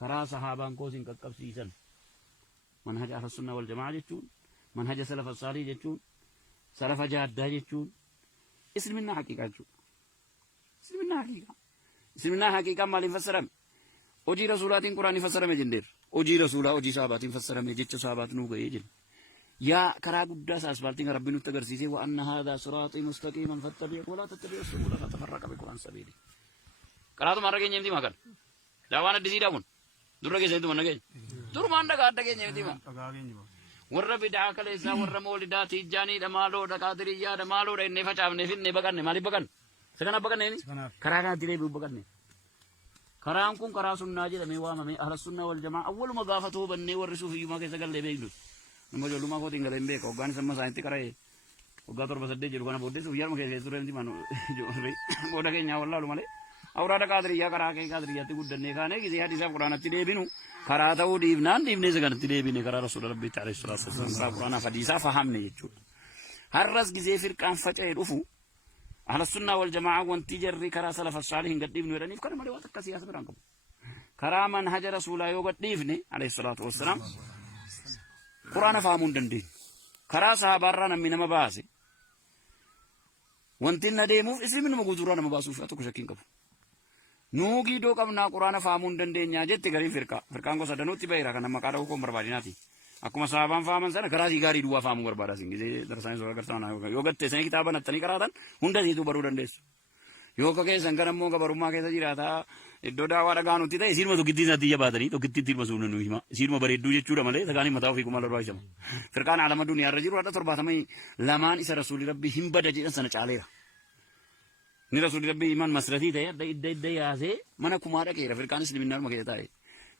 كرا صحابان كوسين كقب سيسن منهج أهل السنة والجماعة جتون منهج سلف الصالح جتون سلف جادة جتون اسلمنا حقيقة جتون اسلمنا حقيقة ما لنفسرم وجي رسولات قرآن فسرم جندير وجي رسولا وجي صحابات فسرم جتش صحابات نوغا يجن يا كرا قداس أسفلتين ربنا تقرسيسي وأن هذا صراطي مستقيما فاتبعوا ولا تتبعوا السبل فتفرق بكم عن سبيلي كراتو مرة كين يمدي مكان دعوانا دزيدامون درا كيسة تو منكين دور ماندا كادا كين يمدي ما ورّا بدعة كليسا ورّا مولدا تيجاني دمالو دكادريا دمالو رين نفاجأ نفين نبكان مالي بكان سكنا بكان نيني كرانا تري بكان نيني كرام كون كراسون ناجي دميوا مامي أهل السنة والجماعة أول ما قافته بني ورسوا في يوم كيسة قال لبيجلس نمو جلو ما كو تينغ لمبه كوغان سما ساينتي كراي وغاتور بسدي جلو كنا بودي سو يار ما كيسة سوري انتي مانو جو بودا كي نيا والله لو مالي أورا كادريا كرا كي كادريا تقول دنيا كانه كذي هذه سب قرآن تدي بينو كرا تاو ديفنان ديفني سكان تدي بيني كرا رسول ربي تعالى الصلاة والسلام قرآن فديسا فهمني يجود هرس كذي فير كان فتح يدفو أهل السنة والجماعة وانتجر كرا سلف الصالحين قد ديفني وراني فكر ما دوات كسياسة برانكم كرا من هجر رسول الله قد ديفني عليه الصلاة والسلام قرآن فهمون دندين كرا صحابارنا من ما باسي وانتنا ديمو اسم من مجودرانا ما باسو فاتو كشكين كفو نوغي دو قبنا قرآن فهمون دندين جت غري فرقان کو سدنوتی بيرا كنا مقادا کو برباديناتي akkuma sahaban fahaman sana karaa gaarii duwwaa fahamuu barbaada sin gisee darsaan sura gartaan yoo gatte san kitaaba nattanii qaraatan hunda siitu baruu dandeessu yoo ka keessan kan ammoo gabarummaa keessa jiraata iddoo daawaa dhagaanutti ta'e isiinuma tokkittii isaatti iyya baatanii tokkittii ilma suuna nu hima isiinuma bareedduu jechuudha malee sagaanii mataa ofii kuma larbaayisama firqaan alama duniyaa irra jiru hadha 72 isa rasuulli rabbii hin bada jedhan sana caaleera ni rasuulli rabbii iman masratii ta'e adda idda yaasee mana kumaa dhaqeera firqaan isliminnaa keessa taa'e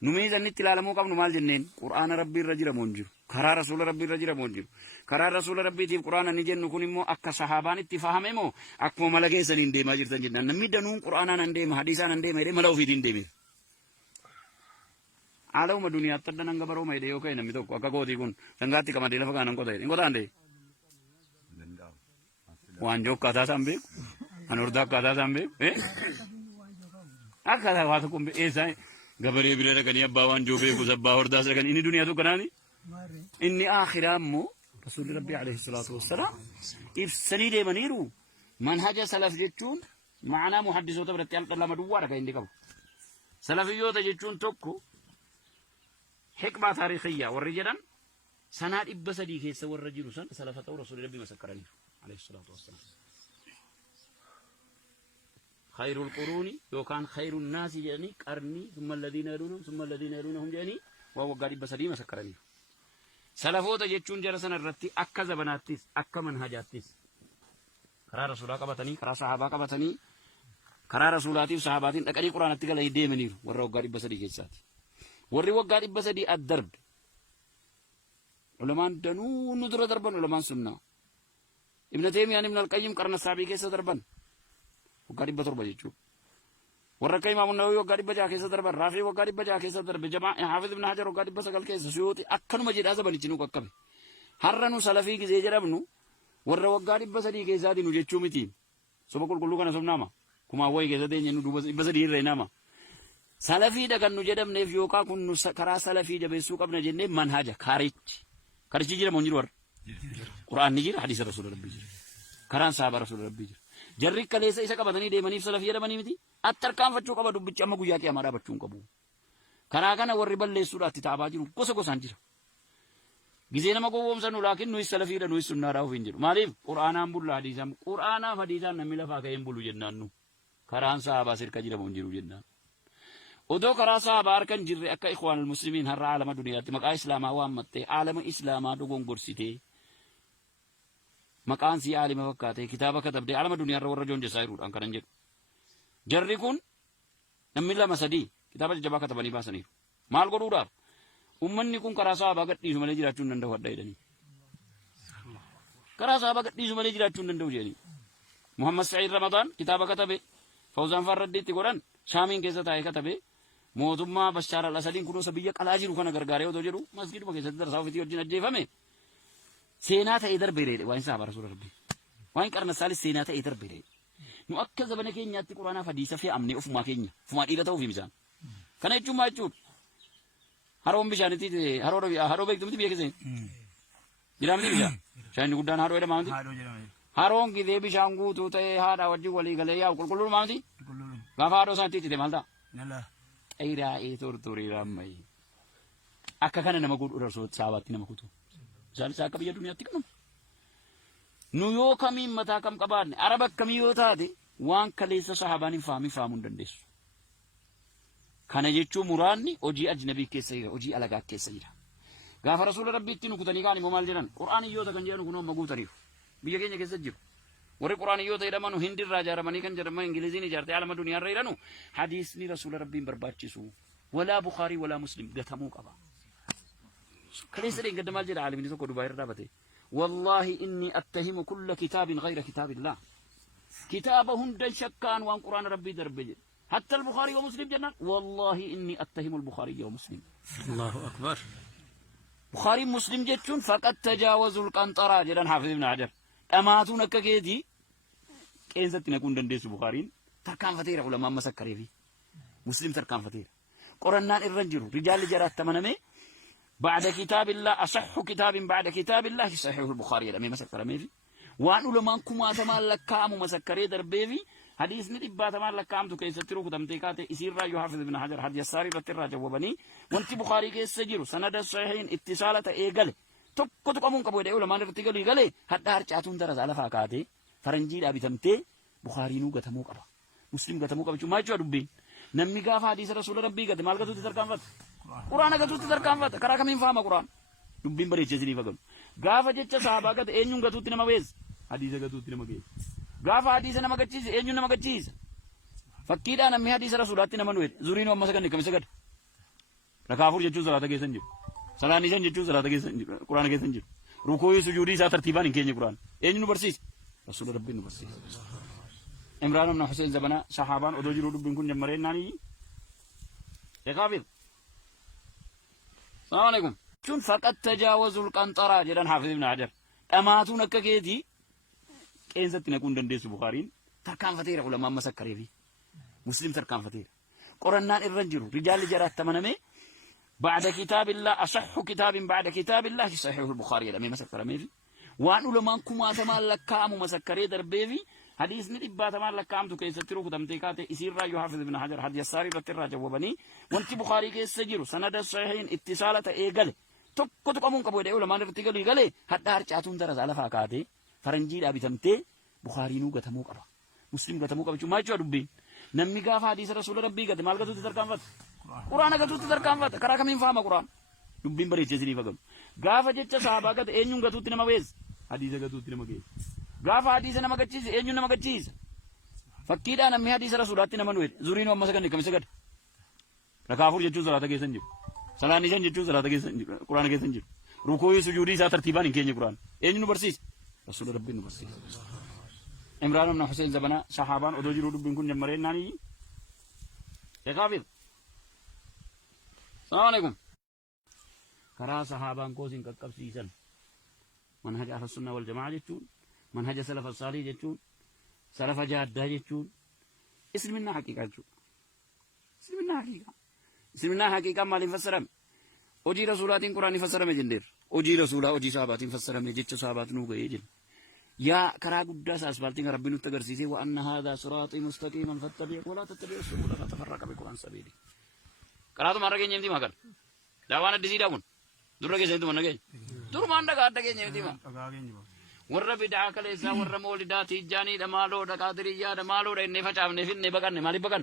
نميز أن التلالمو قبل مال جنين قرآن ربي الرجل مونجر كرا رسول ربي الرجل مونجر كرا رسول ربي تيب قرآن نجن نكون مو أك صحابان اتفاهم مو أكمو ملكي سنين دي ماجر تنجن نمي دنون قرآن نندم حديثان نندم ميري ملو في دين دمير على وما دنيا تدنا نعبرو ما يديو كاي نمي توك أكا كودي كون تنغاتي كما ديلا فكان نكو تاي نكو تاندي وانجو كذا سامبي أنوردا كذا سامبي أكذا واتكم بإيسا gabaree bira dhaqanii abbaa waan joobee gosa abbaa hordaas dhaqanii inni duniyaa tokko naani inni akhiraa immoo rasuulli rabbii alayhi salaatu wassalaam ibsanii deemaniiru manhaja salaf jechuun ma'anaa muhaddisoota biratti lama duwwaa dhaka inni qabu salafiyyoota jechuun tokko hikmaa taarikhiyyaa warri jedhan sanaa 300 keessa warra jiru san salafa ta'uu rasuulli rabbii masakkaraniiru alayhi salaatu wassalaam خير القرون يوكان خير الناس جاني قرني ثم الذين يلونهم ثم الذين يلونهم جاني وهو قال بسدي مسكرني سلفوت يجون جرسنا الرتي أكا زبناتيس أكا منهجاتيس كرا رسولا قبطني كرا صحابا قبطني كرا رسولاتي وصحاباتين أكري قرآن اتقال يدي منير ورّا وقال بسدي كيساتي ورّي وقال بسدي الدرب علمان دنو ندر دربان علمان سنة ابن تيمية من القيم قرن السابي كيسا دربان وقارب بتربة جيتشو وركاي ما منو وقارب بجا كيسة دربة رافي وقارب بجا كيسة دربة جماعة حافظ ابن حجر وقارب بسقال كيسة شيوتي أكنو مجد هذا بنيجنو كقبل هرنو سلفي كيسة جربنو ور وقارب بسدي كيسة دي نجيتشو متين سو بقول كلو كنا سمناما كما هو كيسة دي نجنو دوبس بسدي ريناما سلفي ده كان نجدم نفيو كا كن كرا سلفي جبسو قبل نجنة منهجة خارج جيرا منجر ور قرآن نجير حديث رسول ربي كران صحابة رسول ربي jarri kaleessa isa qabatanii deemaniif salaf jedhamanii miti attarkaan fachuu qaba dubbichi amma guyyaa qiyamaadhaa bachuun qabu karaa kana warri balleessuudhaatti taabaa jiru gosa gosaan jira gizee nama gowwoomsanu laakiin nuyi salafiidha nuyi sunnaadhaa ofiin jedhu maaliif qur'aanaan bulla hadiisaan qur'aanaaf hadiisaan namni lafaa ka'een bulu jennaan nu karaan sahabaa sirka jedhamu hin jiru jennaan odoo karaa sahabaa harkan jirre akka ikhwaanul muslimiin har'a aalama duniyaatti maqaa islaamaa waammattee aalama islaamaa dogongorsitee maqaan si aalima fakkaate kitaaba katabdee alama duniyaa irra warra joon jesaa jiruudhaan kanan jedhu jarri kun namni lama sadii kitaaba jajjabaa katabanii baasaniiru maal godhuudhaaf ummanni kun karaa sahabaa gadhiisu malee jiraachuu hin danda'u adda jedhanii karaa sahabaa gadhiisu malee jiraachuu hin danda'u jedhanii Muhammad Sa'iid Ramadaan kitaaba katabe Fawzaan Farraddiitti godhan Shaamiin keessa taa'ee katabe mootummaa Bashaar al-Asadiin kunuunsa biyya qalaa jiru kana gargaaree otoo jedhu masgiduma keessatti darsaa ofiitii wajjin ajjeefame سيناء تأيدر بيري وين سامع رسول ربي وين كرنا سالس سيناء تأيدر بيري نو أكذا بنا كينيا تقولنا فديسة في أمني أف ما كينيا فما إيدا تو في ميزان كنا يجوا ما يجوا haroon bishaanitti haroo beektumti biyya keessa jiraamti bishaan bishaan guddaan haroo jedhama miti haroon gidee bishaan guutuu ta'ee haadha wajjin walii galee yaa'u qulqulluun maamti gaafa haadhoo isaatti itti maal ta'a xayiraa'ee tortorii raammayi akka kana nama godhu rarsoo saabaatti nama kutu isaan isaa akka biyya duniyaatti kanuma nu yoo kamiin mataa kam qabaanne araba akkamii yoo taate waan kaleessa sahabaan hin faamuu hin dandeessu kana jechuun muraanni hojii ajnabii keessa jira hojii alagaa keessa jira gaafa rasuula rabbiitti nu kutanii kaan immoo maal jedhan qur'aaniyyoota kan jedhan kunoo amma guutaniiru biyya keenya keessa jiru warri qur'aaniyyoota jedhamanu hindirraa ijaaramanii kan jedhaman ingiliziin ijaartee alama duniyaarra jedhanu hadiisni rasuula rabbiin barbaachisu walaa bukaarii walaa muslim gatamuu qaba kaleessa dheengadda maal jedha aalimni tokko dubaayirra dhaabate wallaahi inni attahimu kulla kitaabin ghayra kitaabillah kitaaba hundan shakkaan waan qur'aana rabbii darbe jedhe حتى البخاري ومسلم جنان والله إني أتهم البخاري ومسلم الله أكبر بخاري مسلم جتون فقد تجاوزوا القنطرة جدًا حافظ ابن حجر أماتون ككيدي كين ستنا كون دندس بخاري تركان فتير علماء مسكري في مسلم تركان فتير قرآن الرجل رجال جرات تمنمي بعد كتاب الله أصح كتاب بعد كتاب الله صحيح البخاري لما مسكر ميفي وأن علماء كما تمالك كام مسكري دربيفي حديث ندبات ما لك كام تو كيس تروك دمتيكات يصير راجو حافظ ابن حجر حديث ساري بتر جوابني وانت بخاري كيس سجيرو سند الصحيحين اتصالة ايغل توك كمون كبو ديو لما نرتيغل يغل حتى هرچاتون درز على فاكاتي فرنجي دابي تمتي بخاري نو غتمو قبا مسلم غتمو قبا ما جو دبي نمي غاف حديث رسول ربي غت مال غتو تركام فت قران غتو تركام فت كرا كمين فاهم قران دبي بري جزني فغل غاف جچ صحابه غت اينو غتو تنما ويز حديث غتو تنما گي gaafa hadiisa nama gachiise eenyu nama gachiisa fakkiidhaan namni hadiisa rasuulaatti nama nuyi zuriin amma sagan kamisa gad rakaafur jechuun salaata keessan jiru salaanisan jechuun salaata keessan jiru quraana keessan jiru rukuu sujuudii isaa tartiibaan hin keenye quraan eenyu nu barsiisa rasuula rabbiin nu barsiisa imraan ibn hussein zabana sahaabaan odoo jiru dubbiin kun jammareen naani eqaafir salaamu alaykum chun faqat tajaawazul qanxara jedhan haafiz ibn hajar dhamaatuun akka keetii كين ستنا كون دندس بخارين تركان فتير علماء مسكري في مسلم تركان فتير قرآن الرجل رجال جرات تمنمي بعد كتاب الله أصح كتاب بعد كتاب الله صحيح البخاري لما مسكر ميفي وأن علماء كما تمالك كام مسكري دربيفي حديث ندبات مالك كام تو كيس تروك دمتيكات يصير راجو حافظ ابن حجر حديث ساري بتر جوابني وانت بخاري كيس سجيرو سند الصحيحين اتصالة ايغل توك كمون كبو ديو لما نرتيغل يغل حتى هرچاتون درز على فاكاتي فرنجي دابي تمتي بخاري نو غتمو قبا مسلم غتمو قبا ما جو دبي نمي غاف حديث رسول ربي غت مال غتو تركام فت قران غتو تركام فت كرا كمين فاهم قران دبي بري جزني فغم غاف جچ صحابه غت اينو غتو تنما ويز حديث غتو تنما گي غاف حديث نما گچيس اينو نما گچيس فكيدا نمي حديث رسول راتي نما نوي زوري نو مسكن كمس گد ركافور جچو صلاه گيسن جو سلاني جن جچو صلاه گيسن قران گيسن جو ركوع سجودي سا ترتيبان ان كيني قران اينو برسيس رسول ربي نو برسيس imraan ibn hussein zabana sahaabaan odoo jiru dubbiin kun jammareen naani eqaafir salaamu alaykum karaa sahaabaan koosin qaqqabsiisan manhaja ahlu sunna wal jamaa jechuun manhaja salafa saalih jechuun salafa jaaddaa jechuun isliminnaa haqiiqaa jechuudha isliminnaa haqiiqaa maaliin fassarame hojii rasuulaatiin quraanii fassarame jenneer hojii rasuulaa hojii sahabaatiin fassarame jecha sahabaat nuu ga'ee jenna يا كرا قداس أسفلتين ربنا تجرسيسي وأن هذا صراطي مستقيما فاتبعوا ولا تتبعوا السبل فتفرق بكم عن سبيلي كرا تو مارا كيني ما كان دعوانا دزي داون دورا كيسة تو منا كين دور ما عندك عندك كيني ما ورّا بدعة كليسا ورّا مولدا تيجاني دمالو دكادريا دمالو ده نفعام نفين نبكان نمالي بكان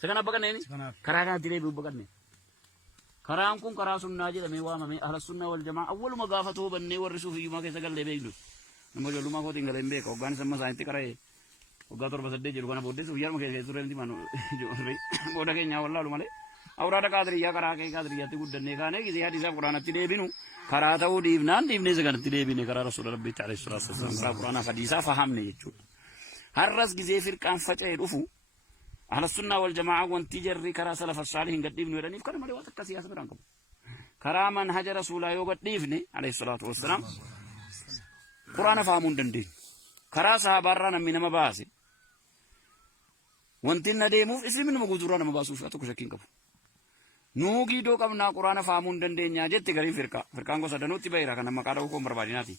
سكنا بكان نهني كرا كان تري بكان نه كرا أمكم كرا سنة جد ميوا مي أهل السنة والجماعة أول ما قافتوا بني ورسوا في يوم كيسا قال لبيجلو نمو جلو ما كو tinggal embek ogan sama sainti karae ogator basade jiru kana bodde suyar ma kese surenti manu jo re boda ke nya walla lu male awra da kadriya kara ke kadriya ti guddanne kane ki hadis qur'an atti debinu kara ta'u dibnan dibne zagan atti debine kara rasul rabbi ta'ala sallallahu alaihi wasallam qur'an hadisa fahamne jechu harras gize firqan fate dufu ahla sunna wal jamaa wanti jarri kara salaf as-salihin gadibnu yadanif kana male wat kasiyas biran ko kara man haja rasula yo gadifne alayhi salatu wassalam قرآن فهمون دندي كرا صحابارنا من ما باسي وانتنا ديمو اسلم من مغودرانا ما باسو فاتو كشكين كفو nuugii doo qabnaa quraana fahamuu hin dandeenyaa jette gariin firqaan gosa danuutti baheera kan maqaa dha'uu koon barbaadinaati.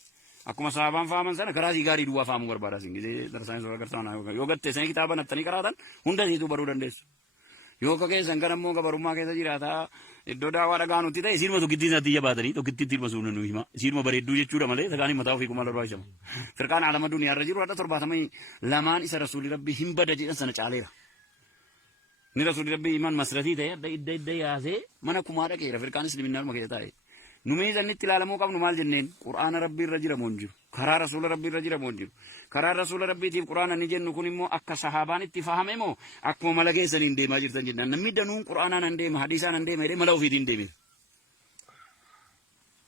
Akkuma sahabaan fahaman sana garaa gaarii duwwaa fahamuu barbaada sin gisee darsaan isa agartaan yoo gatte isanii kitaaba naftanii qaraatan hunda isiitu baruu dandeessu. Yoo ka keessan kan ammoo gabarummaa keessa jiraata iddoo daawwaa dhagaa nutti ta'e isiinuma tokkittiin isaatti iyya baatanii tokkittiin ilma suuna nu hima isiinuma bareedduu jechuudha malee sagaanii mataa ofii kumaala barbaachisama. Firqaan alama duniyaarra jiru hadha 72 isa rasuulli rabbii hin bada jedhan sana caaleera. Ni rasuulli rabbii iman masratii ta'e adda idda yaasee mana kumaa dhaqeera firqaan islaaminaa keessa taa'e. Numii zannitti ilaalamuu qabnu maal jenneen quraana rabbii irra jira moo hin jiru karaa rasuula rabbii irra jira moo hin jiru karaa rasuula rabbiitiif quraana ni jennu kun immoo akka sahaabaan itti fahame moo akkuma mala keessaniin deemaa jirtan jennaan namni danuun quraanaan hin deema hadiisaan hin deema jedhee mala ofiitiin deeme.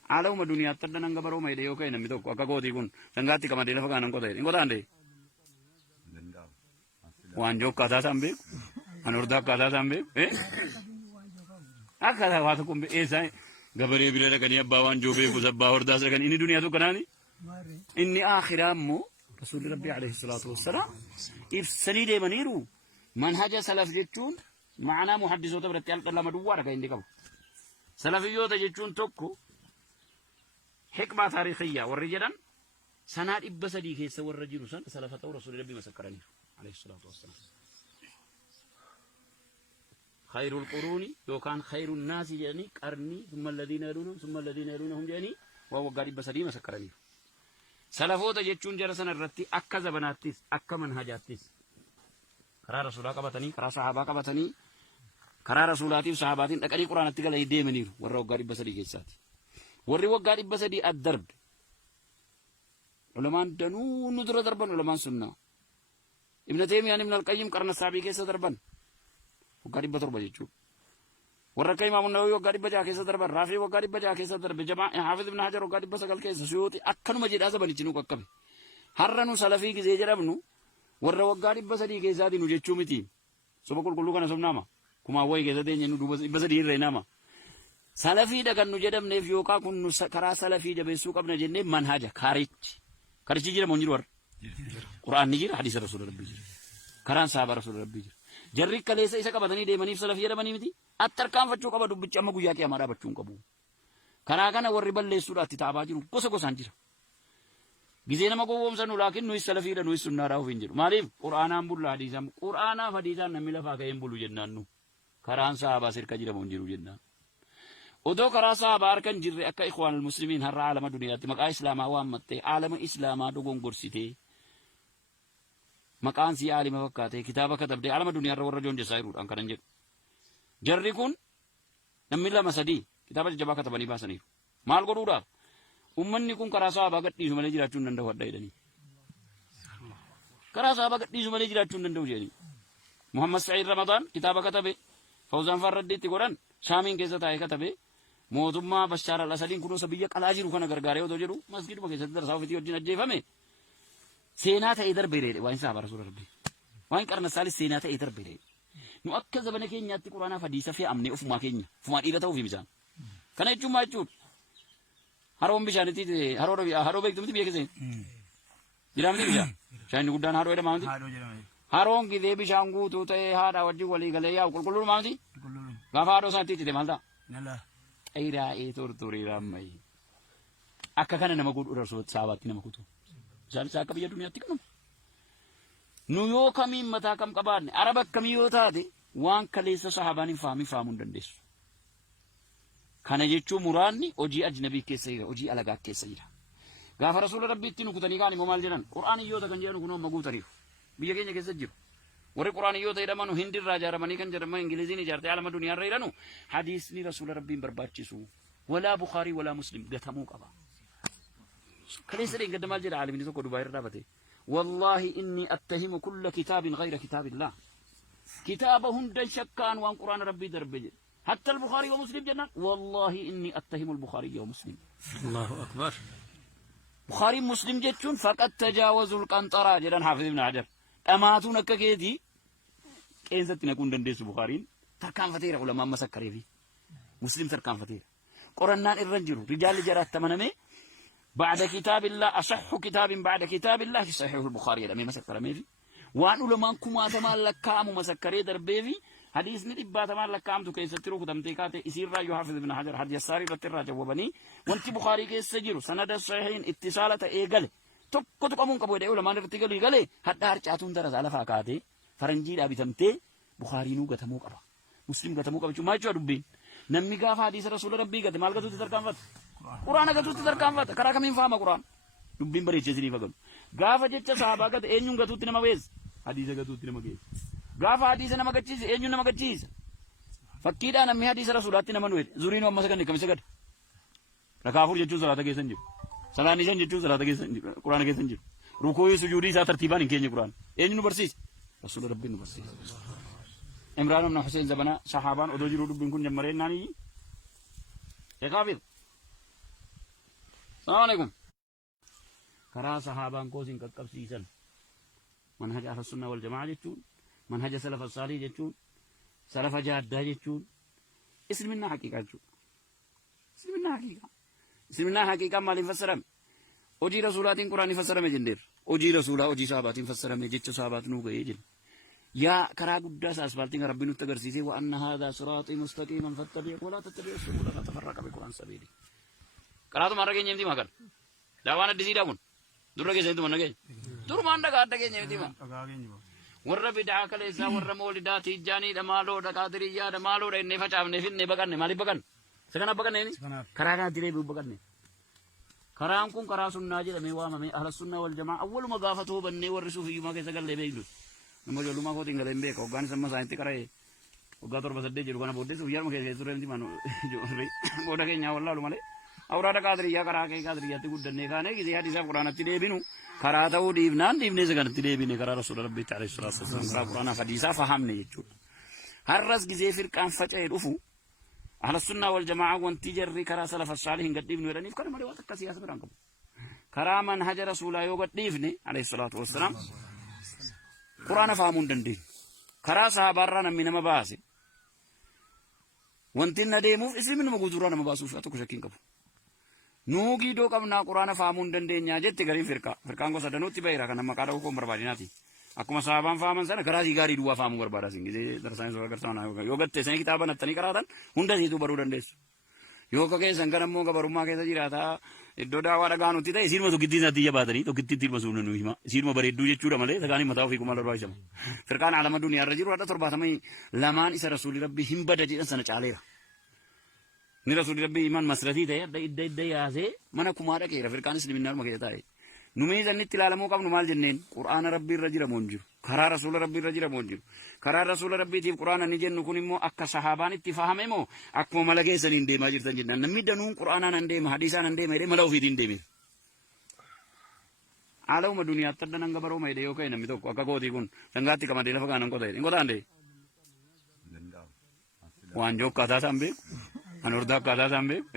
Haaluma duniyaatti adda nan gabarooma jedhee yoo ka'e namni tokko akka gootii kun sangaatti qamadee lafa kanan qota jedhe hin qotaan dee waan joo akkaataa isaan beeku kan hordaa akkaataa isaan beeku akkaataa waa tokko eessaa gabaree bira dhaqanii abbaa waan joo beeku abbaa hordaas dhaqanii inni duniyaatu kanaani inni akhiraa immoo rasuulli rabbii alayhi salaatu wassalaam ibsanii deemaniiru manhaja salaf jechuun ma'anaa muhaddisoota biratti alqallama duwwaa dhagaa inni qabu salafiyyoota jechuun tokko hikmaa taarikhiyyaa warri jedhan sanaa 300 keessa warra jiru san salafa ta'uu rasuulli rabbii masakkaraniiru alayhi salaatu wassalaam. خير القرون يوكان خير الناس يعني قرني ثم الذين يلونهم ثم الذين يلونهم يعني وهو قارب بسدي مسكرني سلفوت جچون جرسن الرتي اكا زبناتيس اكا منهجاتيس كرا رسولا قبتني كرا صحابه قبتني كرا رسولاتي صحاباتين دقري قران تيغل يديمنير ورو قارب بسدي كيسات وري وقارب بسدي الدرب علماء دنو ندر دربن علماء سنه ابن تيميه من القيم قرن السابق كيس دربن وقارب بتربه جچو ورقه امام النووي وقارب بجا كيس دربن رافعي وقارب بجا كيس درب جماعه حافظ ابن حجر وقارب بسقل كيس سيوطي اكن مجد ازبن جنو ككب حرنو سلفي كيس جربنو ور وقارب بسدي كيسادي نو جچو متي سبا كل كنا سمناما كما وي كيسادي نو بسدي ريناما سلفي دغن نو جدم نيف يوكا كن كرا سلفي جبسو قبنا جنة منهج خارج جيره مونجر ور قران نجير حديث رسول ربي كران صحابه رسول ربي جري كليس isa qabatanii deemaniif salafii jedhamanii miti attarkaan fachuu qaba dubbichi amma guyyaa kiyaamaa bachuun qabu karaa kana warri balleessuudhaatti taabaa jiru gosa gosaan jira gizee nama gowwoomsanu laakiin nuyi salafiidha nuyi sunnaadhaa ofiin jedhu maaliif quraanaan bulla hadiisaan quraanaaf hadiisaan namni lafaa ka'een bulu jennaan nu karaan sahabaa sirka jedhamu hin jiru jennaan odoo karaa sahabaa harkan jirre akka ikhwaanul muslimiin har'a aalama duniyaatti maqaa islaamaa waammattee aalama islaamaa dogongorsitee maqaan si aalima fakkaatee kitaaba katabdee alama duniyaarra warra joon jesaa jiruudhaan kanan jedhu jarri kun namni lama sadii kitaaba jajjabaa katabanii baasaniiru maal godhuudhaaf ummanni kun karaa sahabaa gadhiisu malee jiraachuu hin danda'u adda jedhanii karaa sahabaa gadhiisu malee jiraachuu hin danda'u jedhanii Muhammad Sa'iid Ramadaan kitaaba katabe Fawzaan Farraddiitti godhan Shaamiin keessa taa'ee katabe mootummaa Bashaar al-Asadiin kunuunsa biyya qalaa jiru kana gargaaree otoo jedhu masgiduma keessatti darsaa ofiitii wajjin ajjeefame seenaa ta'ee darbeedha waan sahabaa rasuula rabbii waan qarna saalis seenaa ta'ee darbeedha nu akka zabana keenyaatti quraanaaf hadiisa fe'amnee ofumaa keenya ofumaa dhiira ta'uuf bishaan kana jechuun maal jechuudha haroon bishaanitti haroo beektu miti biyya keessatti jira miti bishaan bishaan guddaan haroo jedhama miti haroon gidee bishaan guutuu ta'ee haadha wajjin walii galee yaa'u qulqulluudha miti gaafa haadhoo isaatti itti maal ta'a xayiraa'ee tortoreera ammayyi akka kana nama godhu rasuula sahabaatti nama kutu Jaan saa kabiyya duniyaatti kanuma. Nu yoo kamiin mataa kam qabaanne araba kamii yoo taate waan kaleessa sahabaan hin fahamuu hin dandeessu. Kana jechuun muraanni hojii ajnabii keessa jira, hojii alagaa keessa jira. Gaafa rasuula rabbiitti nu kutanii kaan immoo maal jedhan quraaniyyoota kan jedhan kun amma guutaniiru. Biyya keenya keessa jiru. Warri quraaniyyoota jedhaman hindirraa ijaaramanii kan jedhaman ingiliziin ijaartee alama duniyaarra jedhanu hadiisni rasuula rabbiin barbaachisu walaa Bukhaarii walaa Muslim gatamuu qaba. كليس لين قد ما جرى عالمين تقول دبي رابطه والله إني أتهم كل كتاب غير كتاب الله كتابهم دن شكان وان قرآن ربي دربي حتى البخاري ومسلم جنة والله إني أتهم البخاري ومسلم الله أكبر بخاري مسلم جتون فقد تجاوزوا القنطرة جران حافظ ابن حجر أماتون ككيدي كينزت نكون دندس بخارين تركان فتيرة علماء مسكري في مسلم تركان فتيرة قرآن الرجل رجال جرات تمنمي بعد كتاب الله أصح كتاب بعد كتاب الله صحيح البخاري لما مسكر ميفي وأن لما كما تمالك كام مسكري دربيفي حديث ندي باتمان لكامتو كيس تروك دمتيكات يصير رايو حافظ ابن حجر حد يساري بترى جوابني وانت بخاري كيس سجلوا سند الصحيحين اتصالة ايقل tokko tuqamuun qabu jedhee ulamaan irratti galu galee hadda harcaatuun darasa lafa kaatee faranjiidhaa bitamtee Bukhariinuu gatamuu qaba. Muslim gatamuu qaba jechuun maal jechuudha dubbiin. Namni gaafa hadiisa rasuula rabbii gate maal gatuutti tarkaanfata? Quraana gatuutti tarkaanfata. Karaa kamiin fahama quraan? Dubbiin bareechee isiniif agalu. Gaafa jecha sahabaa gate eenyuun gatuutti nama geessa? Hadiisa gatuutti nama geessa. Gaafa hadiisa nama gachiise eenyuun nama gachiisa? Fakkiidhaan namni hadiisa rasuulaatti nama nuyi zuriin amma sagan kamisa gad. Rakaafur jechuun salaata keessan jiru. Salaanni shan jechuun salaata keessan jiru. Quraana keessan jiru. Rukuu sujuudii isaa tartiibaan hin keenye quraan. Eenyu nu barsiisa? Rasuula rabbiin nu barsiisa. Imraan ibn Hussein zabana sahabaan odoo jiru dubbiin kun jammareen naani. Eekaafir. Salaamu alaykum. Karaa sahabaan koosin qaqqabsiisan. Manhaja ahlu sunnah wal jamaa jechuun manhaja salafa saalih jechuun salafa jaaddaa jechuun islaminaa haqiiqaa jechuudha. Islaminaa haqiiqaa. Islaminaa haqiiqaa maaliin fassarame? Hojii rasuulaatiin quraanii fassarame jenneerra. Hojii rasuulaa hojii sahabaatiin fassarame jecha sahabaat nuu ga'ee jenna. Yaa karaa guddaa isaa asfaaltiin kan rabbiin nutti agarsiisee wa anna haadaa siraatii mustaqiiman fattabi'uu walaa tattabi'uu subula fatafarraqa bikum an sabiili. Karaatu maarra keenya miti makan. Daawaan addisiidhaa kun. Durra keessanitti manna keenya. Durmaan dhagaa adda keenya miti ma. Warra bid'aa kaleessaa warra moolidaa tiijjaaniidha maaloodha qaadiriyyaadha maaloodha innee facaafnee finnee baqanne maaliif baqanne? Isa kana baqanneeni? Karaa kanatti deebi'uu baqanne. Karaan kun karaa sunnaa jedhamee waamamee ahla sunnaa wal jamaa awwaluma gaafa toobannee warri suufiyyumaa keessa gallee beeknu. Nama ijoollummaa kootiin galee hin beeka hoggaan isa amma isaanitti qara'ee hoggaa 7-8 jedhu kana booddee suufiyyaadhuma keessa ture miti manu booda keenyaa wallaalu malee. Awraada qaadiriyyaa karaa kee qaadiriyyaatti guddannee kaanee gisee hadiisaaf quraanatti deebinu karaa ta'uu dhiibnaan dhiibnee isa kanatti deebine karaa rasuula rabbiitti alayhi salaatu wassalaam karaa quraanaaf hadiisaa fahamne jechuudha. Har'as gisee firqaan faca'ee dhufu ahla sunnaa wal jamaa wanti jarri karaa salafa saalih hin gadhiifnu jedhaniif kana malee waan akka siyaasa biraan qabu. Karaa manhaja rasuulaa yoo gadhiifne alayhi salaatu wassalaam quraana fahamuu hin dandeenyu. Karaa sahabaarraa namni nama baase wanti inni adeemuuf islaminuma guutuurraa nama baasuuf tokko shakkiin qabu. Nuugii doo qabnaa quraana fahamuu hin dandeenyaa jette gariin firqaa. Firqaan gosa danuutti baheera kan amma qaadha koo barbaadinaati. Akkuma sahabaan fahaman sana karaa gaarii duwwaa fahamuu barbaada sin gisee darsaan isa agarsiisan yoo gatte sanii kitaaba nattanii qaraatan hunda siituu baruu dandeessu. Yoo ka keessan kan ammoo gabarummaa keessa jiraata iddoo daawwaa dhagaa nutti ta'e isiinuma tokkittiin isaatti iyya baatanii tokkittiin ilma suuna nu hima isiinuma bareedduu jechuudha malee sagaanii mataa ofii kuma barbaachisama. Firqaan alama duniyaarra jiru hadha 72 isa rasuulli rabbii hin bada jedhan sana caaleera. Ni rasuulli rabbii iman masratii ta'e adda idda yaasee mana kumaa dhaqeera firqaan islaminaa dhuma keessa taa'e. Numii zannitti ilaalamuu qabnu maal jenneen quraana rabbii irra jira moo hin jiru karaa rasuula rabbii irra jira moo hin jiru karaa rasuula rabbiitiif quraana ni jennu kun immoo akka sahabaan itti fahame moo akkuma mala keessaniin deemaa jirtan jennaan namni danuun quraanaan hin deema hadiisaan hin deema jedhee mala ofiitiin deeme. Haalawuma duniyaatti adda nan gabarooma jedhee yoo ka'e namni tokko akka gootii kun sangaatti qamadee lafa kaanaan qota jedhe hin qotaan dee. Waan jokkaataa isaan beeku kan hordaa akkaataa isaan beeku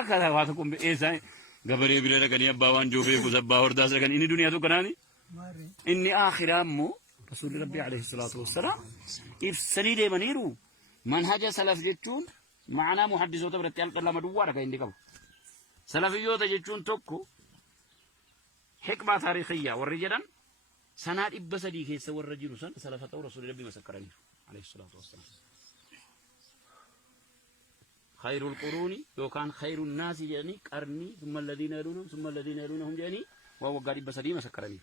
akkaataa waa tokko eessaa gabaree bira dhaqanii abbaa waan joobee kuusa abbaa hordaas dhaqanii inni duniyaa tokko naani inni akhiraa immoo rasuulli rabbii alayhi salaatu wassalaam ibsanii deemaniiru manhaja salaf jechuun maanaa muhaddisoota biratti alqallama duwwaadha kan inni qabu salafiyyoota jechuun tokko hikmaa taarikhiyyaa warri jedhan sanaa 300 keessa warra jiru san salafa ta'uu rasuulli rabbii masakkaraniiru alayhi salaatu wassalaam. خير القرون لو كان خير الناس يعني قرني ثم الذين يلونهم ثم الذين يلونهم يعني وهو قريب بسدي مسكرني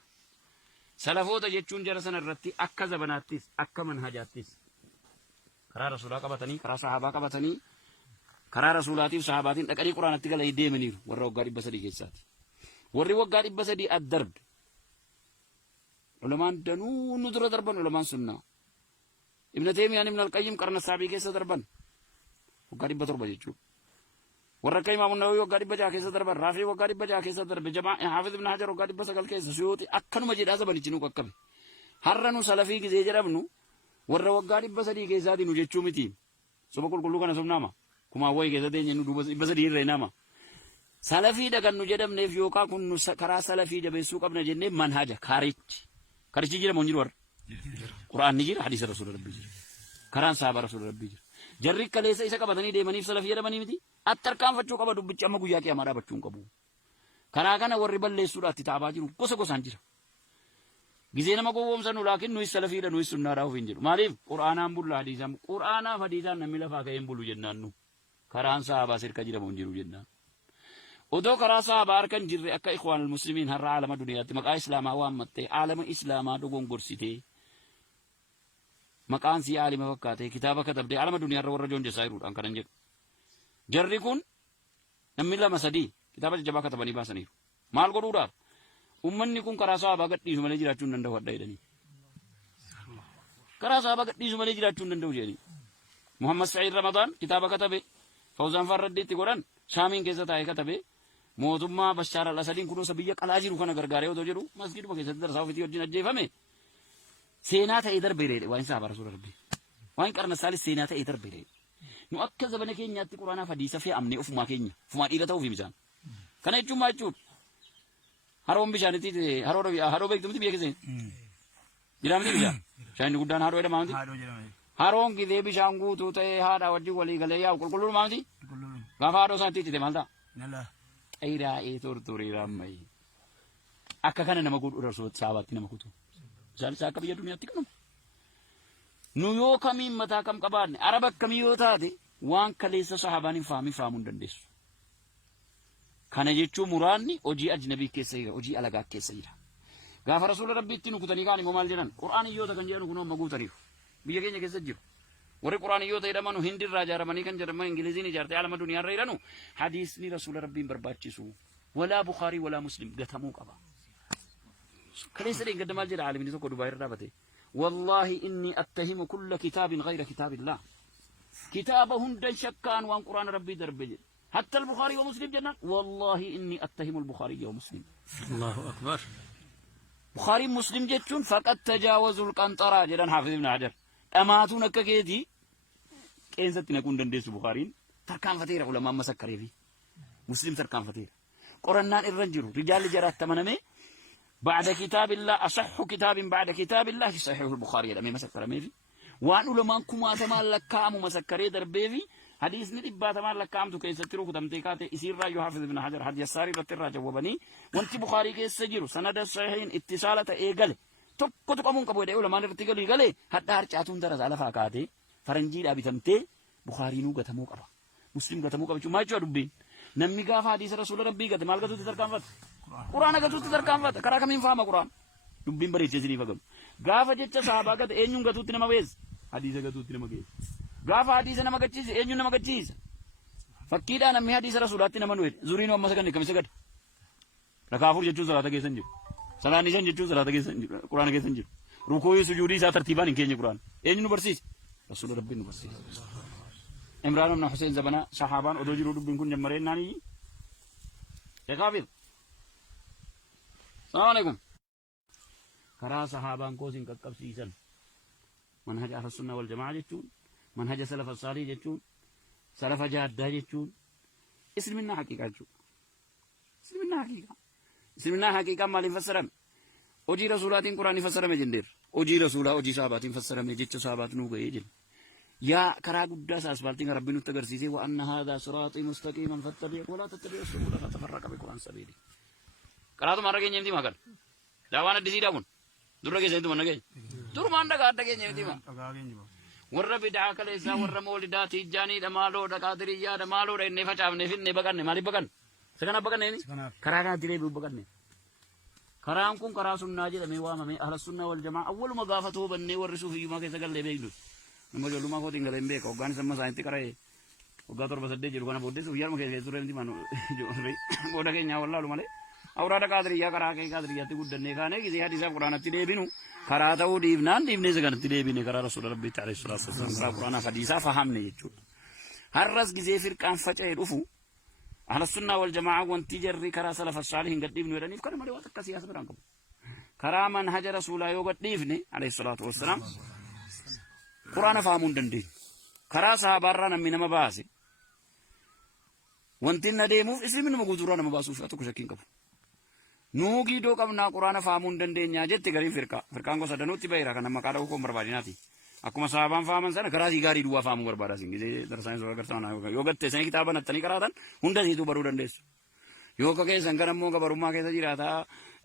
سلفوت جچون جرسن الرتي اكا زبناتيس اكا منهجاتيس كرا رسولا قبتني كرا صحابه قبتني كرا رسولاتي صحاباتين دقري قرانتي قال يديمني ورو قريب بسدي كيسات وري وقريب بسدي الدرب علماء دنو ندر دربن علماء سنه ابن تيميه ابن القيم قرن السابق كيس دربن وقارب بتربة جيشو وركا إمام النووي وقارب بجا كيسة دربة رافعي وقارب بجا كيسة دربة جماعة حافظ ابن حجر وقارب بسقل كيسة سيوطي أكنو مجد هذا بنيشنو ككبي هرنو سلفي كي زيجربنو ورا وقارب بسدي كيسة دي نجيشو متيم سبب كل كنا سمناما كما هو كيسة دي نجو بسدي ريناما سلفي ده كان نجدم نفيوكا كن كرا سلفي جب يسوق ابن جنة منهاجة خارج جيرا منجر ور قرآن نجير حديث رسول ربي كران صحابة رسول ربي jarri kaleessa isa qabatanii deemaniif salafii jedhamanii miti attarkaan fachuu qaba dubbichi amma guyyaa kee amaaraa bachuun qabu karaa kana warri balleessuudhaatti taabaa jiru gosa gosaan jira Gizee nama gowwoomsanu laakiin nuyi salafiidha nuyi sunnaadhaa ofiin jedhu. Maaliif qur'aanaan bulla hadiisaan qur'aanaaf hadiisaan namni lafaa ka'een bulu jennaan nu. Karaan sahabaa sirka jedhamu hin jiru jennaan. Odoo karaa sahabaa harkan jirre akka ikhwaanul muslimiin har'a aalama duniyaatti maqaa islaamaa waammattee aalama islaamaa dogongorsitee maqaan sii aalima fakkaatee kitaaba katabdee aalama duniyaarra warra joonjessaa jiruudhaan kanan jedhu. Jarri kun namni lama sadii kitaaba jajjabaa katabanii baasaniiru. Maal godhuudhaaf? Ummanni kun karaa sahabaa gadhiisu malee jiraachuu hin danda'u adda jedhanii. Karaa sahabaa gadhiisu malee jiraachuu hin danda'u jedhanii. Muhammad Sa'iid Ramadaan kitaaba katabe Fawzaan Farraddiitti godhan Shaamiin keessa taa'ee katabe mootummaa Bashaar al-Asadiin kunuunsa biyya qalaa jiru kana gargaaree otoo jedhu masgiduma keessatti darsaa ofiitii wajjin ajjeefame. Seenaa ta'ee darbeedha waan sahabaa rasuula rabbii. Waan qarna saalis seenaa ta'ee darbeedha. Nu akka zabana keenyaatti quraanaaf hadiisa fe'amnee ofumaa keenya ofumaa dhiira ta'uuf bishaan. Kana jechuun maal jechuudha? Haroon bishaanitti haroo beektumti biyya keessa. Jiraamti bishaan. Bishaan guddaan haroo jedhama miti. Haroon gidee bishaan guutuu ta'ee haadha wajjin walii galee yaa'u qulqulluun miti. Gaafa haadhoo isaatti itti maal ta'a? Xayiraa'ee tortoree raammayee. Akka kana nama godhu rasuulota saabaatti nama kutu. Isaanis akka biyya duniyaatti kanuma. Nu yoo kamiin mataa kam qabaanne araba akkamii yoo taate waan kaleessa sahabaan hin fahamuu hin dandeessu. Kana jechuun muraanni hojii ajnabii keessa jira, hojii alagaa keessa jira. Gaafa rasuula rabbiitti nu kutanii kaan immoo maal jedhan? Qur'aaniyyoota kan jedhan kun amma guutaniiru. Biyya keenya keessa jiru. Warri qur'aaniyyoota jedhaman hindirraa ijaaramanii kan jedhaman ingiliziin ijaartee alama duniyaarra jedhanu hadiisni rasuula rabbiin barbaachisu. Walaa Bukhaarii walaa Muslim gatamuu qaba. Kaleessa dheengadda maal jedha aalimni tokko Dubaay irra dhaabate. Wallaahi inni attahimu kulla kitaabin ghayra kitaabillah. Kitaaba hunda shakkaan waan qur'aana rabbii darbe jedhe. حتى البخاري ومسلم جنان والله إني أتهم البخاري ومسلم الله أكبر بخاري مسلم جتون فقد تجاوزوا القنطرة جدًا حافظ ابن حجر أماتون ككيدي كين ستنا كون دندس بخاري تركان فتيرة علماء مسكري في مسلم تركان فتيرة قرنان الرجل رجال جرات تمنمي بعد كتاب الله أصح كتاب بعد كتاب الله صحيح البخاري لما مسكر ميفي وأن علماء كما تمالك كامو مسكري دربيفي حديث ندبات مال لكامتو كيس تروح دمتيكات يصير راجو حافظ ابن حجر حديث الساري رتر جوابني وانت بخاري كيس سجرو سند الصحيحين اتصالة ايغل تكو تقومون كبو يدعو لما نرتقل يغل حتى هرچاتون درز على فاكاتي فرنجي دابتمتي بخاري نو غتمو قبا مسلم غتمو قبا ما يجو دبين نمي غاف حديث رسول ربي غت مال غتو تركان فات قران غتو تركان فات كرا كمين فاهم قران دبين بري تزني فغم غاف جچ صحابه غت اينو غتو تنما ويز حديث غتو تنما گيس غاف حديث نما گچيس اينو نما گچيس فكيدا نمي حديث رسول الله تنما نويت زورينو امس كن كمس گد ركافور جچو صلاه گيسن جي سلاني جن جچو صلاه گيسن قران گيسن جي ركوع سجودي سا ترتيبان كيني قران اينو برسيس رسول ربي نو برسيس عمران بن حسين زبنا صحابان ودو جرو دبن كن جمرين ناني يا كافر السلام عليكم كرا صحابان کو سن قبسيسن منهج اهل السنه والجماعه جتون منهج سلف الصالح جتون سلف جاده جتون اسلمنا حقيقه جو اسلمنا حقيقه مال فسرم اوجي رسولاتين قران فسرم جندير اوجي رسولا اوجي صحاباتين فسرم جچ صحابات نو گئے جن يا كرا قداس اسبالتين ربنا تغرسيسي وان هذا صراطي مستقيما فاتبعوا ولا تتبعوا السبل فتفرق بكم عن سبيلي كرا تو مارا گے نيمدي ماگر داوانا ديسي داون دورا گے سيتو منگے دور ماندا گاڈ گے نيمدي ما ور بدعا كليسا ور مولدا تيجاني دمالو دقادريا دمالو رني فچافني فين بگن مالي بگن سكنا بگن ني كرا گا ديري بگن كرام كون كرا سنة جل ميوا مي أهل السنة والجماعة أول ما قافته بني ورسوه يوم كذا قال لي بيجلس نما جلوا ما كودين قال إمبيك وقان سما ساينتي كراي وقاتور بس دي جلوا أنا بودي سويار ما كذا سورة انتي مانو جو ري بودا كينيا والله لو ماله أورادا قادريا كرا كي قادريا تقول دنيا كانه كذي هذه سب قرآن تدي بينو كرا تاو ديفنان ديفني سكان تدي بينه كرا رسول ربي تعالى الصلاة والسلام قرآن حديثا فهمني يجوا هرس كذي فير كان فتح يرفو أهل السنة والجماعة وانتجر كرا سلف الصالحين قد ديفنو يراني فكر ما لواتك سياسة برانكم كرا منهج رسول الله قد ديفني عليه الصلاة والسلام قرآن فهمون دندين كرا صحابة رانا من ما باسي وانتنا ديموف اسلم من مقدورانا ما باسو فاتو كشكين كفو نوغي دو قبنا قرآن فهمون دندين ناجت تغرين فرقان کو سدنو تبايرا كنا مقادا حكم برباديناتي akkuma sahabaan faaman sana karaa gaarii duwwaa faamuu barbaada sin gidee darsaan soo agartaan yoo gatte san kitaaba nattanii qaraatan hunda siitu baruu dandeessu yoo ka keessan kan ammoo gabarummaa keessa jiraata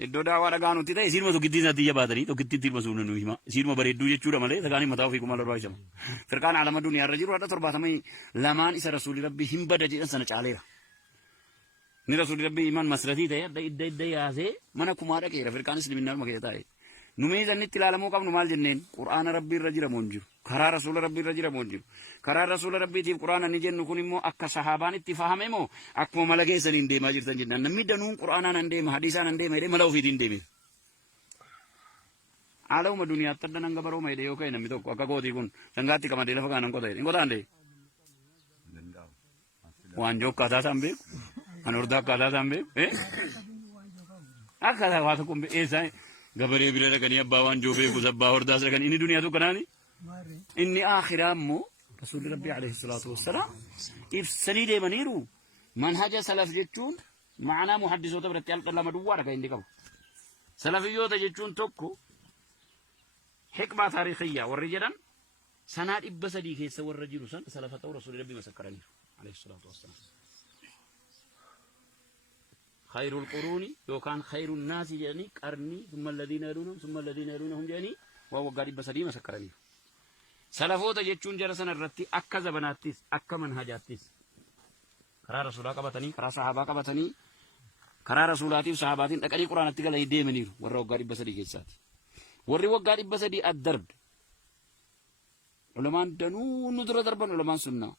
iddoo daawwaa dhagaa nuti ta'e isiinuma tokkittiin isaatti iyya baatanii tokkittiin ilma suunni nu hima isiinuma bareedduu jechuudha malee sagaanii mataa ofii kuma larraa isama firqaan alama duniyaa irra jiru hadha 72 isa rasuulli rabbii hin bada jedhan sana caaleera ni rasuulli rabbii iman masratii ta'e hadha idda yaasee mana kumaa dhaqeera firqaan isliminnaa dhuma keessa taa'e numee zannitti ilaalamuu qabnu maal jenneen qur'aana rabbii irra jira moo hin jiru karaa rasuula rabbii irra jira moo hin jiru karaa rasuula rabbiitiif qur'aana ni jennu kun immoo akka sahaabaan itti fahame moo akkuma mala keessaniin deemaa jirtan jennaan namni danuun qur'aanaan an deema hadiisaan an deema jedhee mala ofiitiin deeme haalawuma duniyaatti adda nan gabarooma jedhee yoo ka'e namni tokko akka gootii kun sangaatti qamadee lafa kaanaan qota jedhe hin qotaan dee waan joo akkaataa isaan beeku kan hordaa akkaataa isaan beeku akkaataa waa tokko eessaa gabaree bira dhaqanii abbaa waan joo beeku abbaa hordaas dhaqanii inni duniyaa tokko naani inni akhiraa immoo rasuulli rabbii alayhi salaatu wassalaam ibsanii deemaniiru manhaja salaf jechuun ma'anaa muhaddisoota biratti halkan lama duwwaa dhaga inni qabu salafiyyoota jechuun tokko hikmaa taarikhiyyaa warri jedhan sanaa 300 keessa warra jiru san salafa ta'uu rasuulli rabbii masakkaraniiru alayhi salaatu wassalaam خير القرون يوكان خير الناس يعني قرني ثم الذين يلونهم ثم الذين يلونهم يعني وهو قريب بسدي مسكرني سلفوت جچون جرسن الرتي اكا زبناتيس اكا منهجاتيس كرا رسولا قبتني كرا صحابه قبتني كرا رسولاتي وصحاباتين دقري قرانتي قال يديمني ورو قريب بسدي كيسات وري وقريب بسدي الدرب علماء دنو ندر دربن علماء سنه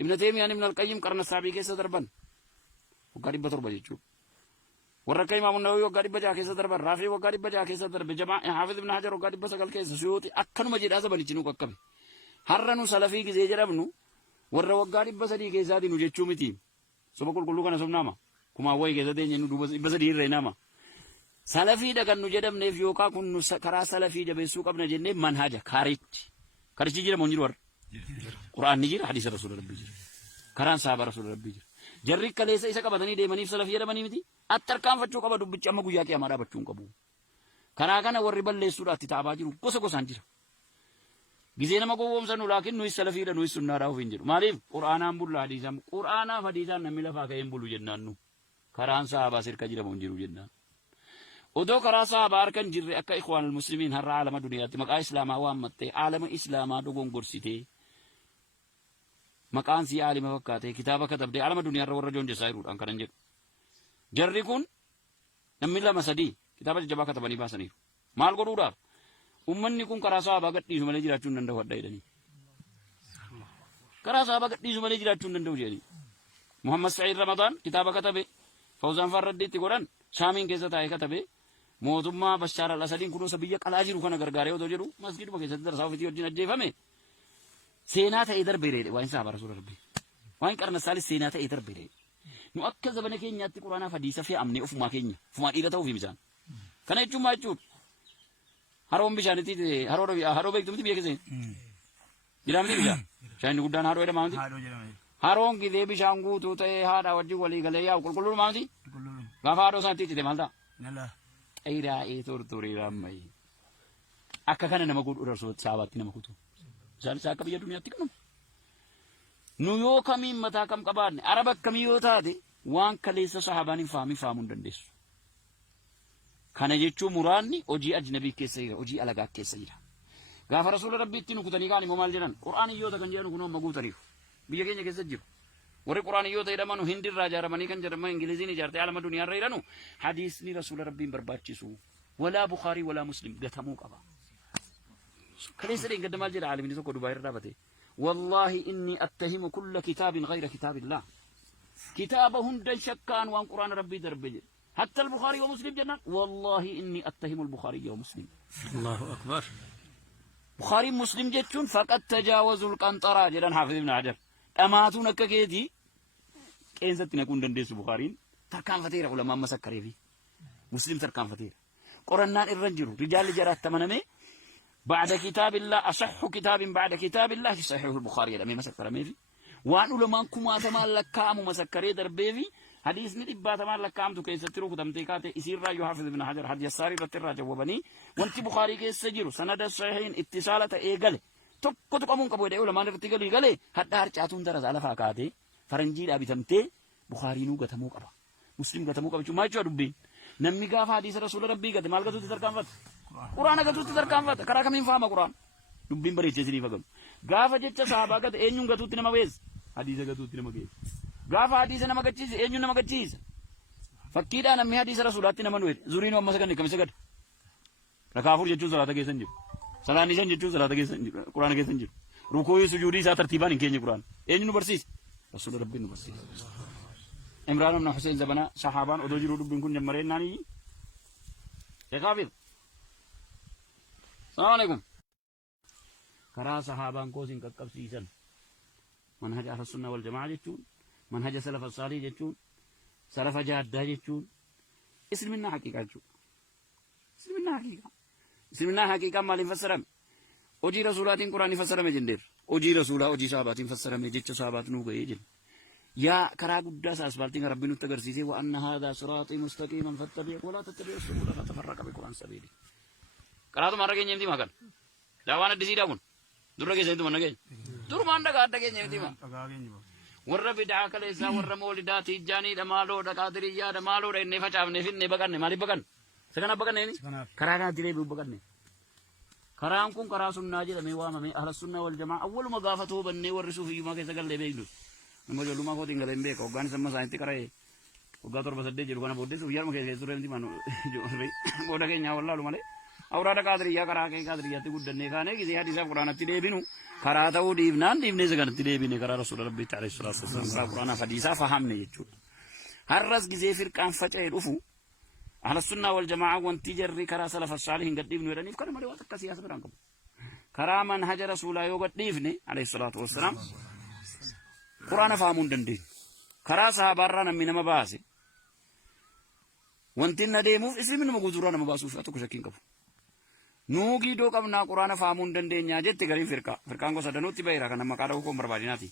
ابن تيميه ابن القيم قرن السابق كيس دربن وقارب بتربة يجوا وركا إمام النووي وقارب بجا كيسة دربة رافعي وقارب بجا كيسة دربة جماعة حافظ ابن حجر وقارب بسقال كيسة سيوطي أكنو مجد هذا بنيتشنو ككبي هرنو سلفي كي زيجر ابنو ورا وقارب بسدي كيسة دي نوجتشو متيم سبب كل كنا سبناما كما هو كيسة دي نو بسدي ريناما سلفي ده كان نوجد ابن فيوكا كن كرا سلفي جب يسوق ابن جنة منهاجة خارج جيرة منجر ور قرآن نجير حديث رسول ربي جير كران صحابة رسول ربي جير jarri kaleessa isa qabatanii deemaniif salafii jedhamanii miti attarkaanfachuu qaba dubbichi amma guyyaa qiyaamaa dhaabachuun qabu karaa kana warri balleessuudhaatti taabaa jiru gosa gosaan jira gizee nama gowwoomsanu laakiin nuyi salafiidha nuyi sunnaadhaa ofiin jedhu maaliif qur'aanaan bulla hadiisaan qur'aanaaf hadiisaan namni lafaa ka'een bulu jennaan nu karaan sahabaa sirka jedhamu hin jiru jennaan odoo karaa sahabaa harkan jirre akka ikhwaanul muslimiin har'a aalama duniyaatti maqaa islaamaa waan maxxee aalama islaamaa dogongorsitee maqaan si aalima fakkaatee kitaaba katabdee alama duniyaa irra warra joonjessa jiruudhaan kanan jedhu jarri kun namni lama sadii kitaaba jajjabaa katabanii baasaniiru maal godhuudhaaf ummanni kun karaa sahabaa gadhiisu malee jiraachuu hin danda'u adda jedhanii karaa sahabaa gadhiisu malee jiraachuu hin danda'u jedhanii Muhammad Sa'iid Ramadaan kitaaba katabe Fawzaan Farraddiitti godhan Shaamiin keessa taa'ee katabe mootummaa Bashaar al-Asadiin kunuunsa biyya qalaa jiru kana gargaaree otoo jedhu masgiiduma keessatti darsaa ofiitii wajjin ajjeefame seenaa ta'ee darbeedha waan sahabaa rasuula rabbii waan qarna saalis seenaa ta'ee darbeedha nu akka zabana keenyaatti quraanaaf hadiisa fe'amnee ofumaa keenya ofumaa dhiira ta'uuf bishaan kana jechuun maal jechuudha haroon bishaanitti haroo beektumti biyya keessatti jedhamti bishaan bishaan guddaan haroo jedhama miti haroon gidee bishaan guutuu ta'ee haadha wajjin walii galee yaa'u qulqulluu miti gaafa haadhoo isaatti itti maal ta'a qeeraa'ee tortoree raammayee akka kana nama godhu rasuula sahabaatti nama kutu isaanis akka biyya duniyaatti kanuma nu yoo kamiin mataa kam qabaanne araba akkamii yoo taate waan kaleessa sahabaan hin fahamuu hin dandeessu kana jechuun muraanni hojii ajnabii keessa jira hojii alagaa keessa jira gaafa rasuula rabbiitti nu kutanii kaan immoo maal jedhan qur'aaniyyoota kan jedhan kun amma guutaniiru biyya keenya keessa jiru warri qur'aaniyyoota jedhaman hindirraa ijaaramanii kan jedhaman ingiliziin ijaartee alama duniyaarra jedhanu hadiisni rasuula rabbiin barbaachisu walaa bukaarii walaa muslim gatamuu qaba كليس لين قد ما جرى عالمين سوكو دبي رابطه والله إني أتهم كل كتاب غير كتاب الله كتابهم دن شكان وان قرآن ربي دربي حتى البخاري ومسلم جنان والله إني أتهم البخاري ومسلم الله أكبر بخاري مسلم جتون فقد تجاوزوا القنطرة جران حافظ ابن حجر أماتون ككيدي كين ستنا كون دندس بخاري تركان فتيرة علماء مسكري في مسلم تركان فتيرة قرآن الرجل رجال جرات تمنمي بعد كتاب الله أصح كتاب بعد كتاب الله صحيح البخاري لما مسكر ميفي وأن لما كما تمالك كام مسكري دربيفي حديث ندبا تمالك كام تو كيس تروك تمتيكات يصير راجو حافظ ابن حجر حديث الساري رتر جوابني وانت بخاري كيس سجر سند الصحيحين اتصالة إيجال تك أمون كبوي ده لما نرتجل إيجال حتى هرجعتون درس على فاكاتي فرنجي أبي تمتي بخاري نو قتموك أبا مسلم قتموك أبا شو ما يجوا ربي namni gaafa hadiisa rasuula rabbii gate maal gatuutti tarkaanfata quraana gatuutti tarkaanfata karaa kamiin faama quraan dubbiin bareechee isiniif hagamu gaafa jecha sahabaa gate eenyuun gatuutti nama geessa hadiisa gatuutti nama geessa gaafa hadiisa nama gachiise eenyuun nama gachiisa fakkiidhaan namni hadiisa rasuulaatti nama nuyi zuriin amma saganne kamisa gad rakaafur jechuun salaata keessan jiru salaanni shan jechuun salaata keessan jiru quraana keessan jiru rukuu sujuudii isaa tartiibaan hin keenye quraan eenyu nu barsiisa rasuula rabbiin nu barsiisa imraan ibn hussein zabana sahabaan odoo jiru dubbiin kun jammaree naani eekaafir salaam alaykum karaa sahabaan koosin qaqqabsiisan manhaja ahlus sunnah wal jamaa jechuun manhaja salaf as-salih jechuun salafa jaaddaa jechuun islaminaa haqiiqaa jechuudha islaminaa haqiiqaa maaliin fassarame hojii rasuulaatiin quraanii fassarame jendeer hojii rasuulaa hojii sahabaatiin fassarame jecha sahabaat nuu ga'ee jenna yaa karaa guddaa isaa asfaaltiin rabbiin nutti agarsiisee wa anna haadhaa siraaxii mustaqiiman fattabi'u walaa tattabi'u subula fatafarraqa bikum an sabiili karaatuma har'a keenya miti makan daawaan addisiidhaa kun durra keessanitti manna keenya durumaan dhagaa adda keenya miti ma warra bid'aa kaleessaa warra moolidaa tiijjaaniidha maaloodha qaadiriyyaadha maaloodha innee facaafnee finne baqanne maaliif baqanne sakana baqanne karaa kanatti deebi'u baqanne karaan kun karaa sunnaa jedhamee waamamee ahla sunnaa wal jamaa awwaluma gaafa toobannee warri suufiyyumaa keessa gallee beeknu nama ijoollummaa kootiin galee hin beeka hoggaan isa isaanitti qara'ee hoggaa 7-8 jedhu kana booddee suufiyyaadhuma keessa turee miti manu booda keenyaa wallaalu malee awraada qaadiriyyaa karaa kee qaadiriyyaatti guddannee kaanee gisee hadiisaaf quraanatti deebinu karaa ta'uu dhiibnee saganatti deebine karaa rasuula rabbiitti alayhi salaatu wassalaam quraanaaf hadiisaa fahamne jechuudha har'as gisee firqaan faca'ee dhufu ahla sunnaa wal jamaa wanti jarri karaa salafa saalih hin gadhiifnu jedhaniif kana malee waan akka siyaasa biraan qabu karaa manhaja rasuulaa yoo gadhiifne alayhi salaatu wassalaam quraana fahamuu hin dandeenyu karaa sahabaarraa namni nama baase wanti na deemuuf islaminuma guutuurraa nama baasuuf tokko shakkiin qabu nuugii doo qabnaa quraana fahamuu hin dandeenyaa jette gariin firqaan gosa danuutti baheera kan maqaa dha'uu koon barbaadinaati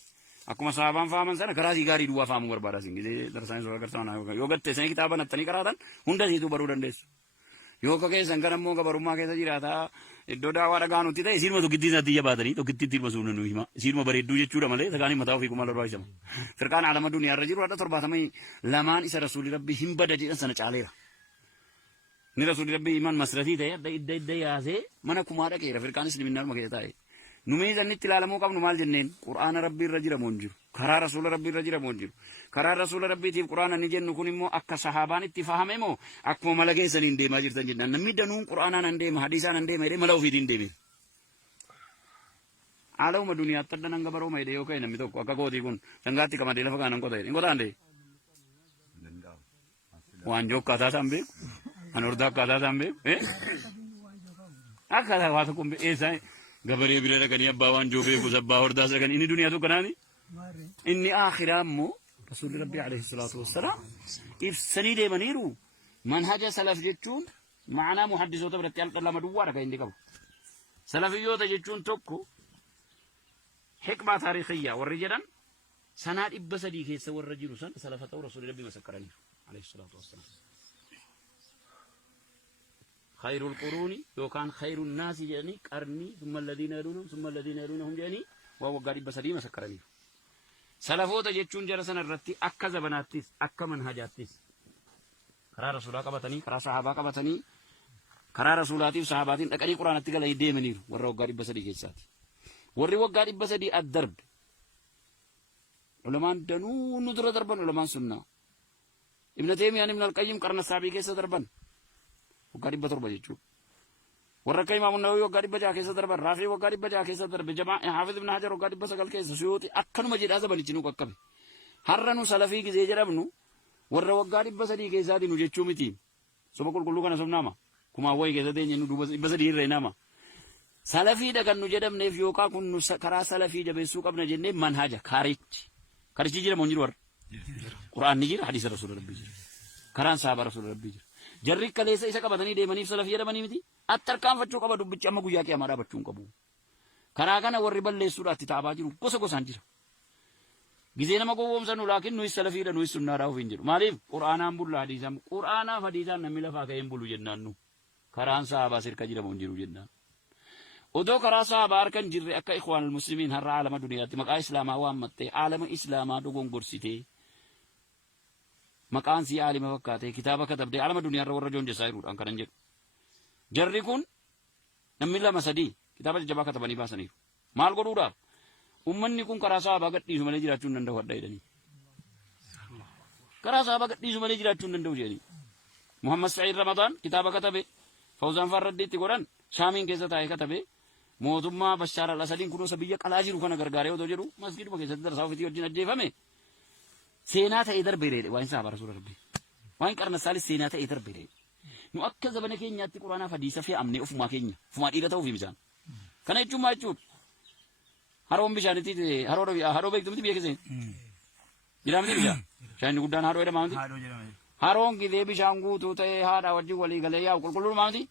akkuma sahabaan fahaman sana karaa sii gaarii duwwaa fahamuu barbaada siin gisee darsaanii soo agarsiisan yoo gatte sanii kitaaba nattanii qaraatan hunda siituu baruu dandeessu yoo ka keessan kan ammoo gabarummaa keessa jiraataa iddoo daawaa dhagaa nutti ta'e isiinuma tokkittii isaatti iyya baatanii tokkittiitti ilma suuna nu hima isiinuma bareedduu jechuudha malee sagaanii mataa ofii kuma barbaachisama firqaan alama duniyaarra jiru hadha 72 isa rasuuli rabbii hin bada jedhan sana caaleera ni rasuuli rabbii iman masratii ta'e adda idda yaasee mana kumaa dhaqeera firqaan islaminaa keessa taa'e numii zannitti ilaalamuu qabnu maal jenneen qur'aana rabbii irra jira moo hin jiru karaa rasuula rabbii irra jira moo hin jiru karaa rasuula rabbiitiif qur'aana ni jennu kun immoo akka sahaabaan itti fahame moo akkuma mala keessaniin deemaa jirtan jennaan namni danuun qur'aanaan an deema hadiisaan an deema jedhee mala ofiitiin deeme haalawuma duniyaatti adda nan gabarooma jedhee yoo ka'e namni tokko akka kootii kun dangaatti qamadee lafa kaanan qota jedhe hin qotaan dee waan joo akkaataa isaan beeku an hordaa akkaataa isaan beeku akkaataa waa tokko eessaa gabaree bira dhaqanii abbaa waan joo beekus abbaa hordaas dhaqanii inni duniyaa tokko naani inni akhiraa immoo rasuulli rabbii alayhi salaatu wassalaam ibsanii deemaniiru manhaja salaf jechuun maanaa muhaddisoota biratti al lama duwwaadha kan inni qabu salafiyyoota jechuun tokko hikmaa taarikhiyyaa warri jedhan sanaa 300 keessa warra jiru san salafa ta'uu rasuulli rabbii masakkaraniiru alayhi salaatu wassalaam خير القرون لو كان خير الناس يعني قرني ثم الذين يلونهم ثم الذين يلونهم يعني وهو قريب بسدي مسكرني سلفوت جچون جرسن الرتي اك زبناتيس اك منهجاتيس كرا رسولا قبتني كرا صحابه قبتني كرا رسولاتي صحاباتين دقري قرانتي قال يديمنير ورو قريب بسدي كيساتي وري وقريب بسدي الدرب علماء دنو ندر دربن علماء سنه ابن تيميه ابن القيم قرن السابق كيس دربن وقارب بتربة جيشو وركا إمام النووي وقارب بجا كيسة دربة رافعي وقارب بجا كيسة دربة جماعة حافظ ابن حجر وقارب بسقال كيسة سيوطي أكنو مجيد هذا بنيشنو ككبه هرنو سلفي كي زيجربنو ورا وقارب بسدي كيسة دي نجيشو متيم سوما كل كنا سمناما كما هو كيسة دي نجو بسدي ريناما سلفي ده كان نجدم نفيوكا كن كرا سلفي جب سوق ابن جنة منهاجا خارج جيرا منجر قرآن نجير حديث رسول ربي جير كران صحابة رسول ربي جير jarri kaleessa isa qabatanii deemaniif salafii jedhamanii miti attarkaan fachuu qaba dubbichi amma guyyaa qiyaamaa dhaabachuun qabu karaa kana warri balleessuudhaatti taabaa jiru gosa gosaan jira gizee nama gowwoomsanu laakiin nuyi salafiidha nuyi sunnaadhaa ofiin jedhu maaliif qur'aanaan bulla hadiisaan qur'aanaaf hadiisaan namni lafaa ka'een bulu jennaan nu karaan sahabaa sirka jedhamu hin jiru jennaan odoo karaa sahabaa harkan jirre akka ikhwaanul muslimiin har'a aalama duniyaatti maqaa islaamaa waammattee aalama islaamaa dogongorsitee maqaan si aalima fakkaate kitaaba katabdee alama duniyaarra warra joon jesaa jiruudhaan kanan jedhu. Jarri kun namni lama sadii kitaaba jajjabaa katabanii baasaniiru. Maal godhuudhaaf? Ummanni kun karaa sahabaa gadhiisu malee jiraachuu hin danda'u adda jedhanii. Karaa sahabaa gadhiisu malee jiraachuu hin danda'u jedhanii. Muhammad Sa'iid Ramadaan kitaaba katabe Fawzaan Farraddiitti godhan Shaamiin keessa taa'ee katabe mootummaa Bashaar al-Asadiin kunuunsa biyya qalaa jiru kana gargaaree otoo jedhu masgiiduma keessatti darsaa ofiitii wajjin ajjeefame. Seenaa ta'ee darbeedha waan sahabaa rasuula rabbii. Waan qarna saalis seenaa ta'ee darbeedha. Nu akka zabana keenyaatti quraanaaf hadiisa fe'amnee ofumaa keenya ofumaa dhiira ta'uuf bishaan. Kana jechuun maal jechuudha? Haroon bishaanitti haroo beektumti biyya keessatti. Jedhamti bishaan. Bishaan guddaan haroo jedhama miti. Haroon gidee bishaan guutuu ta'ee haadha wajjin walii galee yaa'u qulqulluudha miti.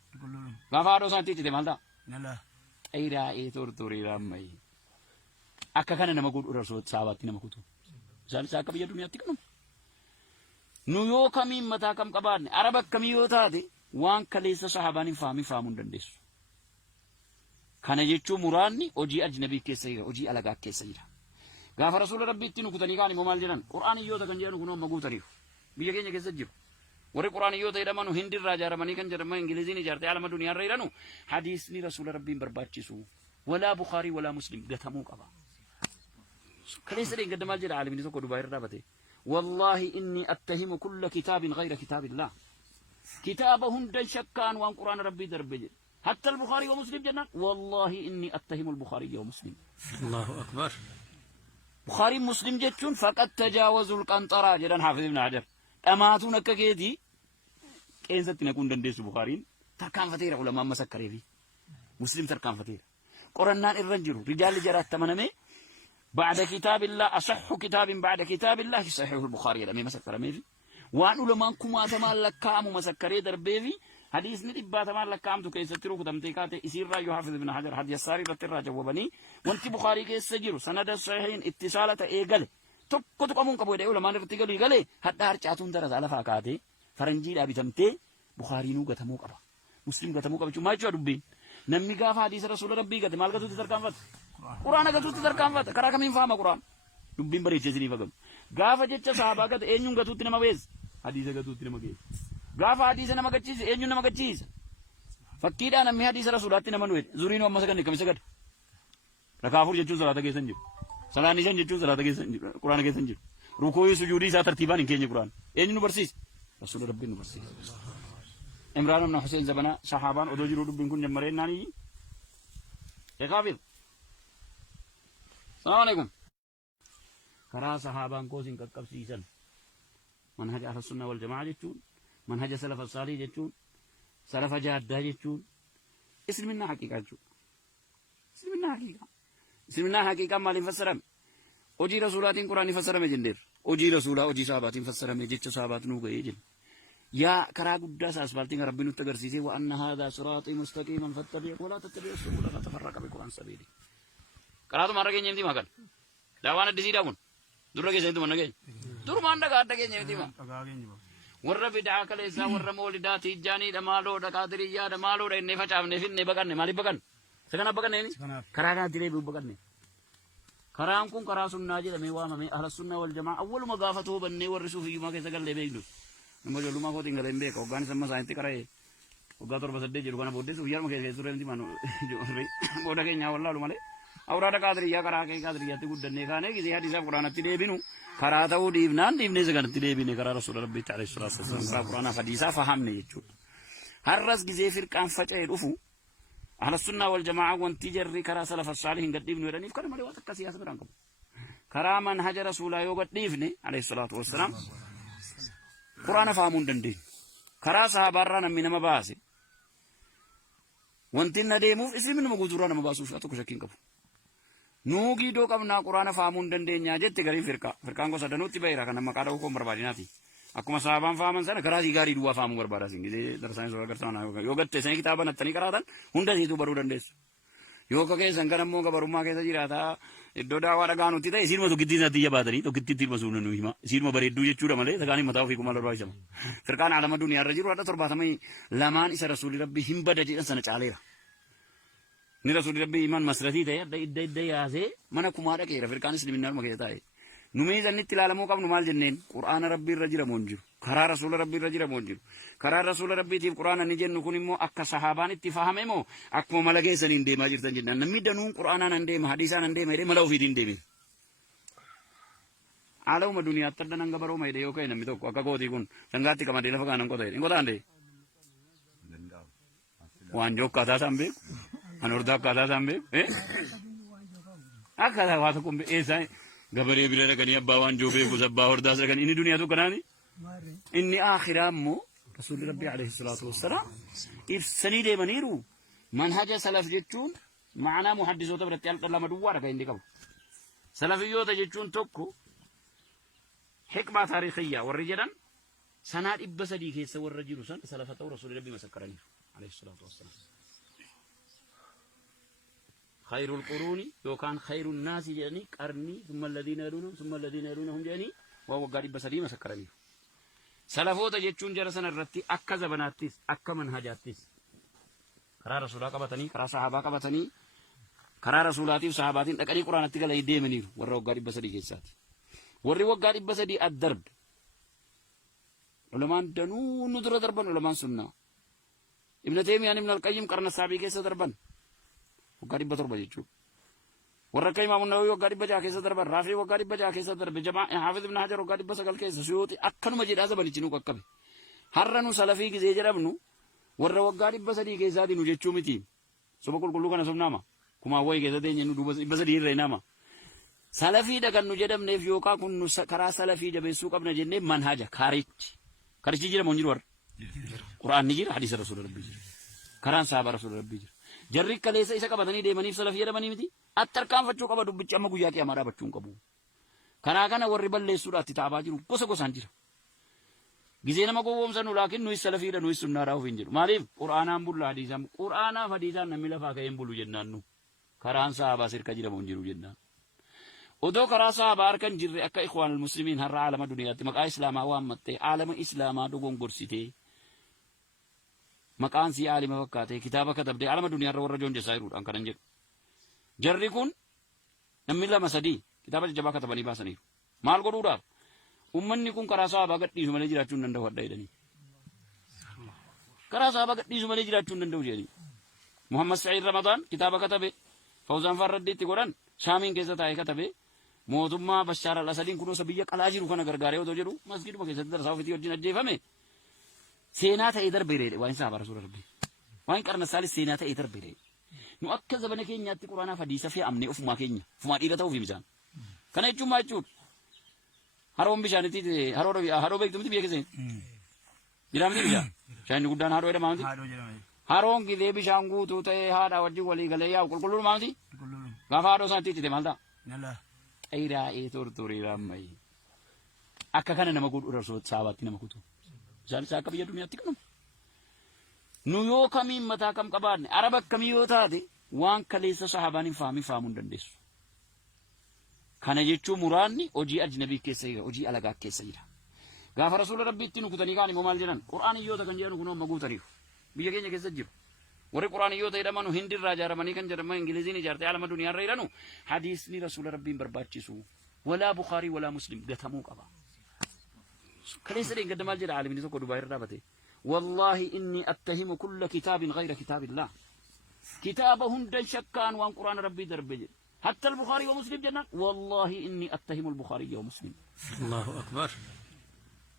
Gaafa haadhoo isaatti itti maal ta'a? Xayiraa'ee tortoree raammayee. Akka kana nama godhu rasuula saabaatti nama kutu. Isaanis akka biyya duniyaatti kanuma. Nu yoo kamiin mataa kam qabaanne araba akkamii yoo taate waan kaleessa sahabaan hin fahamuu hin dandeessu. Kana jechuun muraanni hojii ajnabii keessa jira, hojii alagaa keessa jira. Gaafa rasuula rabbiitti nu kutanii kaan immoo maal jedhan? Qur'aaniyyoota kan jedhan kun amma guutaniiru. Biyya keenya keessa jiru. Warri qur'aaniyyoota jedhaman hindirraa ijaaramanii kan jedhaman ingiliziin ijaartee alama duniyaarra jedhanu hadiisni rasuula rabbiin barbaachisu. Walaa Bukhaarii walaa Muslim gatamuu qaba. Kaleessa dheengadda maal jedha aalimni tokko Dubaay irraa bate. والله إني أتهم كل كتاب غير كتاب الله كتاب هند شكان وان قرآن ربي دربي حتى البخاري ومسلم جنان والله إني أتهم البخاري ومسلم الله أكبر بخاري مسلم جتون فقد تجاوزوا القنطرة جدًا حافظ ابن حجر أماتون ككيدي كين ستنا كون دندس بخاري تركان فتير علماء مسكري في مسلم تركان فتير قرآن الرجل رجال جرات تمنمي بعد كتاب الله أصح كتاب بعد كتاب الله صحيح البخاري لم يمسكر ميفي وأن لما كما تمال كام مسكري دربيفي حديث ندبا تمال كام تو كيس تروك تمتيكات يصير راجو حافظ ابن حجر حديث الساري رتر جوابني وانت بخاري كيس سجر سند الصحيحين اتصالة إيجال تك أمون كبوي ده لما نفتكر إيجال حتى هرجعتون درس على فاكاتي فرنجي لا بتمتي بخاري نو قتموك أبا مسلم قتموك أبا شو ما يجوا ربي نمي قاف حديث رسول ربي قت مال قتو تتركان فت قرآن قتو تتركان فت كراك مين فاهم قرآن دبين بري جزني فقط قاف جت صحابة قت إنيون قتو تنما بيز حديث قتو تنما بيز قاف حديث نما قتشيز إنيون نما قتشيز فكيد أنا مي حديث رسول الله تنما نويت زورين وما سكني كم سكت ركافور جتشو صلاة كيسنجر صلاة نيشان جتشو صلاة كيسنجر قرآن كيسنجر ركوي سجودي ساتر تيبان إنكيني قرآن إنيون برسيس رسول ربي نبرسيس عمران بن حسين زبنا صحابان ودوجرو دبين كن جمرين ناني يقابل السلام عليكم كرا صحابان كوسين كقبسيسن منهج أهل السنة والجماعة جتون منهج سلف الصالح جتون سلف جادة جتون اسمنا حقيقة جتون اسمنا حقيقة ما لنفسرم أجي رسولات قرآن فسرم جندر أجي رسولا أجي صحابات فسرم جتش صحابات نوغا يجن يا كرا قداس أسفلتين ربنا تقرسيسي وأن هذا صراطي مستقيما فاتبعوا ولا تتبعوا السبل فتفرق بكم عن سبيلي كراتو مرة كين يمتي ماكل دعوانا دسي داون دورا كيسين تو منكين دور ما عندك عندك كين يمتي ما ورّا بدعة كليسا ورّا مولدا تيجاني دمالو دكادريا دمالو رين نفچام نفين نبكان مالي بكان سكنا بكان ني كرانا ديري بكان ني كرام كون كرا سنة جل ميوام مي أهل السنة والجماعة أول ما قافته بني ورسوه يوم كيسا قال لبيدو نمجو لما كو تينغ لمبه كو غاني سما ساينتي كراي وغاتور بسدي جيرو كنا بودي سويار مكه كيسو رنتي مانو جو ري بودا كينيا والله لو مالي أورادا كادريا كرا كي كادريا تي غدني خانه كيسي حديث قرآن تي بينو كراتا وديبنان ديبني سغن تي بيني كرا رسول ربي تعالى الصلاه والسلام قرآن حديثا فهمني يجو هرس غزي فرقان فچه دفو أهل السنة والجماعة وانتي جري كرا سلف الصالحين قد ديبنو رنيف كرا مالي واتك سياسة برانكم كرا منهج رسول الله قد ديبني عليه الصلاة والسلام قرآن فهمون دندي كرا صحابة رانا من مباسي وانتنا ديموف اسم من مغوزورانا مباسو شاتو كشكين كفو نوغي دو قبنا قرآن فهمون دندي نياجت تغرين فرقان کو سدنو تبايرا كنا مقادا حكم برباديناتي akkuma sahabaan faaman sana karaa gaarii duwwaa faamuu barbaada singidee darsaanii sura gartaana yoo gatte sanii kitaaba nattanii qaraatan hunda siitu baruu dandeessu yoo ka keessan kan ammoo gabarummaa keessa jiraata iddoo daawaa dhagaa nutti ta'e isiinuma tokkittiin isaatti iyya baatanii tokkittiin ilma suuna nu hima isiinuma bareedduu jechuudha malee sagaanii mataa ofii kuma barbaachisama firqaan alama duniyaarra jiru hadha 72 isa rasuulli rabbii hin bada jedhan sana caaleera ni rasuulli rabbii iman masratii ta'e hadda idda yaasee mana kumaa dhaqeera firqaan isliminnaa dhuma keessa taa'e نميزا نتلالمو قبل مال جنين قرآن ربي الرجل مونجر كرا رسول ربي الرجل مونجر كرا رسول ربي تيف قرآن نجن نكون مو أك صحابان اتفاهم مو أكو ملقين سنين دي ما جرتن جنا نمي دنون قرآن نندم حديثان نندم هيري ملاو في دين دي عالم الدنيا تردنا نعبرو ما يديو كأي نمي تو أكا كودي كون سنغاتي كمان دينا فكان نكو تاي نكو تاندي وانجو كذا سامبي أنوردا كذا سامبي أكذا واتكم بإيساي غبري بيرا كني أبا وانجو بي كوزبا ورداس كني إني دنيا تو كناني إني آخر أمو رسول ربي عليه الصلاة والسلام إف سنيد منيرو منهج سلف جتون معنا محدثو تبرتي الله مدوارا كاين ديكو سلفيو تجتون توكو حكمة تاريخية والرجال سناد إبسدي كيس والرجل سن سلفته رسول ربي مسكرني عليه الصلاة والسلام خير القرون لو كان خير الناس جاني قرني ثم الذين يلونهم ثم الذين يلونهم جاني وهو قريب بسدي مسكرني سلفوت جتون جرسن الرتي أكا زبناتيس أكا منهجاتيس كرا رسولا قبتني كرا صحابا قبتني كرا رسولاتي وصحاباتي أكري قرآن تقال يدي منير ورّو قريب بسدي كيساتي ورّي وقريب بسدي الدرب علماء دنو ندر دربان علماء سنة ابن تيمية ابن القيم قرن السابق كيسا دربان وقريب بطربة جيشو ورّكا إمام النووي وقريب بجا كيسا دربان رافعي وقريب بجا كيسا درب جماعة حافظ ابن حجر وقريب بسقل كيسا سيوطي أكن مجيد هذا بنيشنو ككبه هرّنو سلفي كيسا جربنو ورّ وقريب بسدي كيسا دي نجيشو متي سبقل كلو كان سبناما كما هوي كيسا دي نجو بسدي ريناما سلفي دكان نجدم نفيوكا كن كرا سلفي جبسو قبل جنة منهجة خارج جرا منجر ور قرآن نجير حديث رسول ربي جرا كران صحابة رسول ربي جرا جرّي كليسا إسا كبتني دي منيف سلفي جرا مني متي أتركام فتشو كبا دبّي أما قويا كي أمارا بچون كبو كنا كنا ورّبال لي سورة تتابع جرو كوسا كوسان جرا جزينا ما قوم سنو لكن نوي سلفي دا نوي سنة راو فينجر ماليف قرآن أمبول حديثام قرآن فديثان نميلا فاكا ينبولو جنانو كران صحابة سركا جرا منجرو جنان ودو كرا صحابة أركان جرّي أكا إخوان المسلمين هر عالم الدنيا مقا إسلاما وامتي عالم إسلاما دوغون قرسيتي مقان سي عالم وكاتي كتابة كتب دي عالم الدنيا رو رجون جسائرود أنكا ننجر جرّي كون نميلا مسدي كتابة جبا كتباني باسني مال قدو داب أمني كون كرا صحابة قد نيسو ملي جراتون نندو ودائدني كرا صحابة قد نيسو ملي جراتون نندو جيني محمد سعيد رمضان كتابة كتبه فوزان فردي تقولان شامين كيسا تاي كتبه موتما بشار الأسدين كنو سبيا كلاجي روكنا غرغاريو دوجرو مسجد ما كيسا در ساوفتي وجين أجيفامي سينات إدر بيري وين صحابة رسول ربي وين كرنا سالي سينات إدر بيري نو أكا زبنا كينيا تقرانا فديسا في أمني أفما كينيا فما إيرا تاو في مجان كان يجوم ما يجود هارون بيشان تي هارو بيك تمتي بيكسين جرام تي بيشان شاين نقدان هارو إذا مامتي هارون كي دي بيشان قوتو تي هارا وجي ولي غليا وكل كلور مامتي غافارو سانتي تي مالدا أيرا إيتور توري رامي أكا كان نمكود رسول صحابة نمكودو جال ساكا بيا دنيا تكنم نيو كمي متا كم كبارن عربك كمي يوتادي وان كليسا صحاباني فامون دندسو كان يجو مراني أجي أجنبي كيسيرا أجي ألغا كيسيرا غاف رسول ربي تنو كتني كاني ممال جنان قرآن يوتا كان جانو كنو مغو تاريخ بيا كينيا كيسجير وري قرآن يوتا إدامانو هندي راجا رماني كان جرمان إنجليزيني جارتي عالم الدنيا ريرانو حديثني رسول ربي برباچسو ولا بخاري ولا مسلم غتمو قبا كليس رين قدمال جرا عالم ني سكو دباير رابته والله إني أتهم كل كتاب غير كتاب الله كتابهم دل شكان وان قرآن ربي دربي حتى البخاري ومسلم جنان والله إني أتهم البخاري ومسلم الله أكبر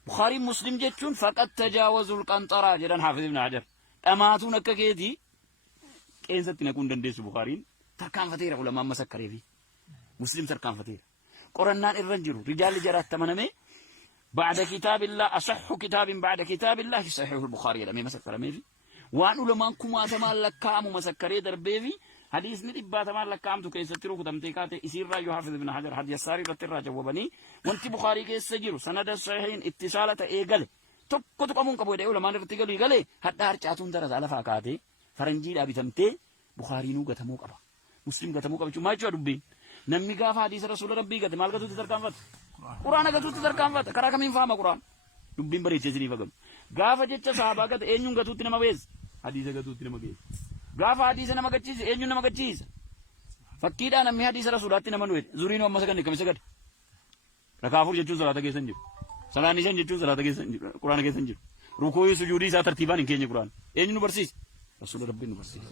بخاري مسلم جتون فقد تجاوزوا القنطرة جران حافظ ابن حجر أماتون ككيدي كينسة نكون دندس بخاري تركان فتيرة علماء مسكري في مسلم تركان فتيرة قرآن الرنجر رجال جرات تمنمي بعد كتاب الله أصح كتاب بعد كتاب الله صحيح البخاري لم مسكر ميفي وان علماء كما تمال لكام مسكري دربيفي حديث ندبا تمال لكام تو كيسترو كتمتي كاتي يصير راجو حافظ ابن حجر حديث ساري رتر جوابني وانت بخاري كيسجر سند الصحيحين اتصالة ايغل tokko qabuun qabu jedhee ulamaan irratti galuu galee hadda harcaatuun dara zaala faakaatee faranjiidhaa bitamtee Bukhaariinuu gatamuu qaba. Muslim gatamuu qaba jechuun maal jechuudha dubbiin. Namni gaafa hadiisa rasuula rabbii gate maal gatuutti tarkaanfata? Quraana gatuutti tarkaanfata. Karaa kamiin faama quraan? Dubbiin bareechee isiniif agamu. Gaafa jecha sahabaa gate eenyuun gatuutti nama geessa? Hadiisa gatuutti nama geessa. Gaafa hadiisa nama gachiise eenyuun nama gachiisa? Fakkiidhaan namni hadiisa rasuulaatti nama nuyi zuriinuu amma saganne kamisa gade. Rakaafur jechuun salaata keessa hin jiru. Salaanni shan jechuun salaata keessa hin jiru. Quraana keessa hin jiru. Rukuu sujuudii isaa tartiibaan hin keenye quraana. Eenyu nu barsiise? Rasuula Rabbiin nu barsiise.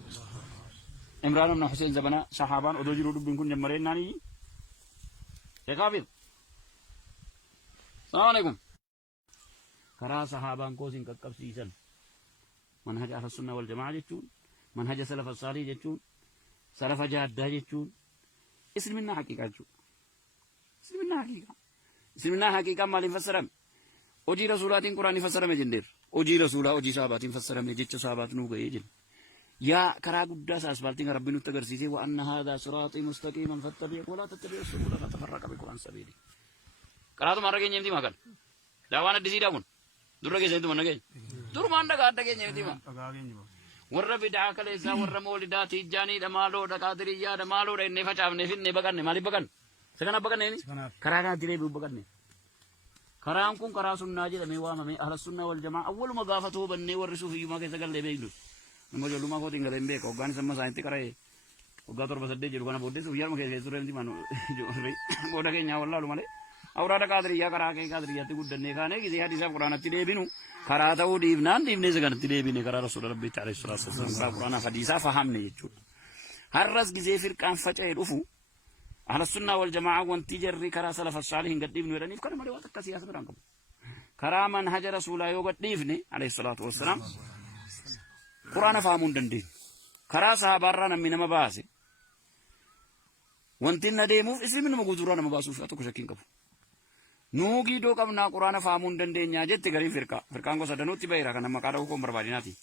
Imraan ibn Hussein zabana sahaabaan odoo jiruu dubbiin kun jammaree naanii. Sheekhaafir. Salaamu alaikum. Karaa sahaabaan koosin qaqqabsiisan. Manhaja ahlu sunnaa wal jamaa jechuun, manhaja salafa saalii jechuun, salafa jaaddaa jechuun, Isliminnaa haqiiqaa jechuudha. Isliminnaa haqiiqaa. Isliminnaa haqiiqaa maaliin fassarame? Hojii rasuulaatiin quraanii fassarame jenneerra. Hojii rasuulaa hojii sahabaatiin fassarame jecha sahabaat nuu ga'ee jenna. Yaa karaa guddaa isaa asfaaltiin Rabbiin nutti agarsiisee wa anna haadaa siraaxii mustaqiiman fattabi'u walaa tattabi'u subula fatafarraqa bikum an sabiili. Karaatuma har'a keenya miti makan. Daawaan addisiidhaa kun. Durra keessa miti manna keenya. Durumaan dhagaa adda keenya miti ma. Warra bid'aa kaleessaa warra moolidaa tiijjaaniidha maaloodha qaadiriyyaadha maaloodha innee facaafnee finnee baqanne maaliif baqanne? Isa kanaaf baqanneeni? Karaa kanatti deebi'uuf baqanne. Karaan kun karaa sunnaa jedhamee waamamee ahla sunnaa wal jamaa awwaluma gaafatu hubannee warri suufiyyumaa keessa gallee beeknu. Nama ijoollummaa kootiin galee hin beeku hoggaan isa amma isaanitti qara'ee hoggaa 7-8 jedhu kana booddee suufiyyaa nama keessa turre miti manu booda keenyaa wallaalu malee. Awraada qaadiriyyaa karaa kee qaadiriyyaatti guddannee kaanee gisee hadiisaaf quraanatti deebinu karaa ta'uu dhiifnaan dhiifnee isa kanatti deebine karaa rasuula rabbiitti alayhi salaatu wassalaam karaa quraanaaf hadiisaa fahamne jechuudha. Har'as gisee firqaan faca'ee dhufu ahla sunnaa wal jamaa wanti jarri karaa salafa saalih hin gadhiifnu jedhaniif kana malee waan akka siyaasa biraan qabu. Karaa manhaja rasuulaa yoo gadhiifne alayhi salaatu wassalaam quraana fahamuu hin dandeenyu. Karaa sahabaarraa namni nama baase wanti na deemuuf islimin nama guutuurraa nama baasuuf tokko shakkiin qabu. Nuugii doo qabnaa quraana fahamuu hin dandeenyaa jette gariin firqaa. Firqaan gosa danuutti baheera kan maqaa dha'uu koon barbaadinaati.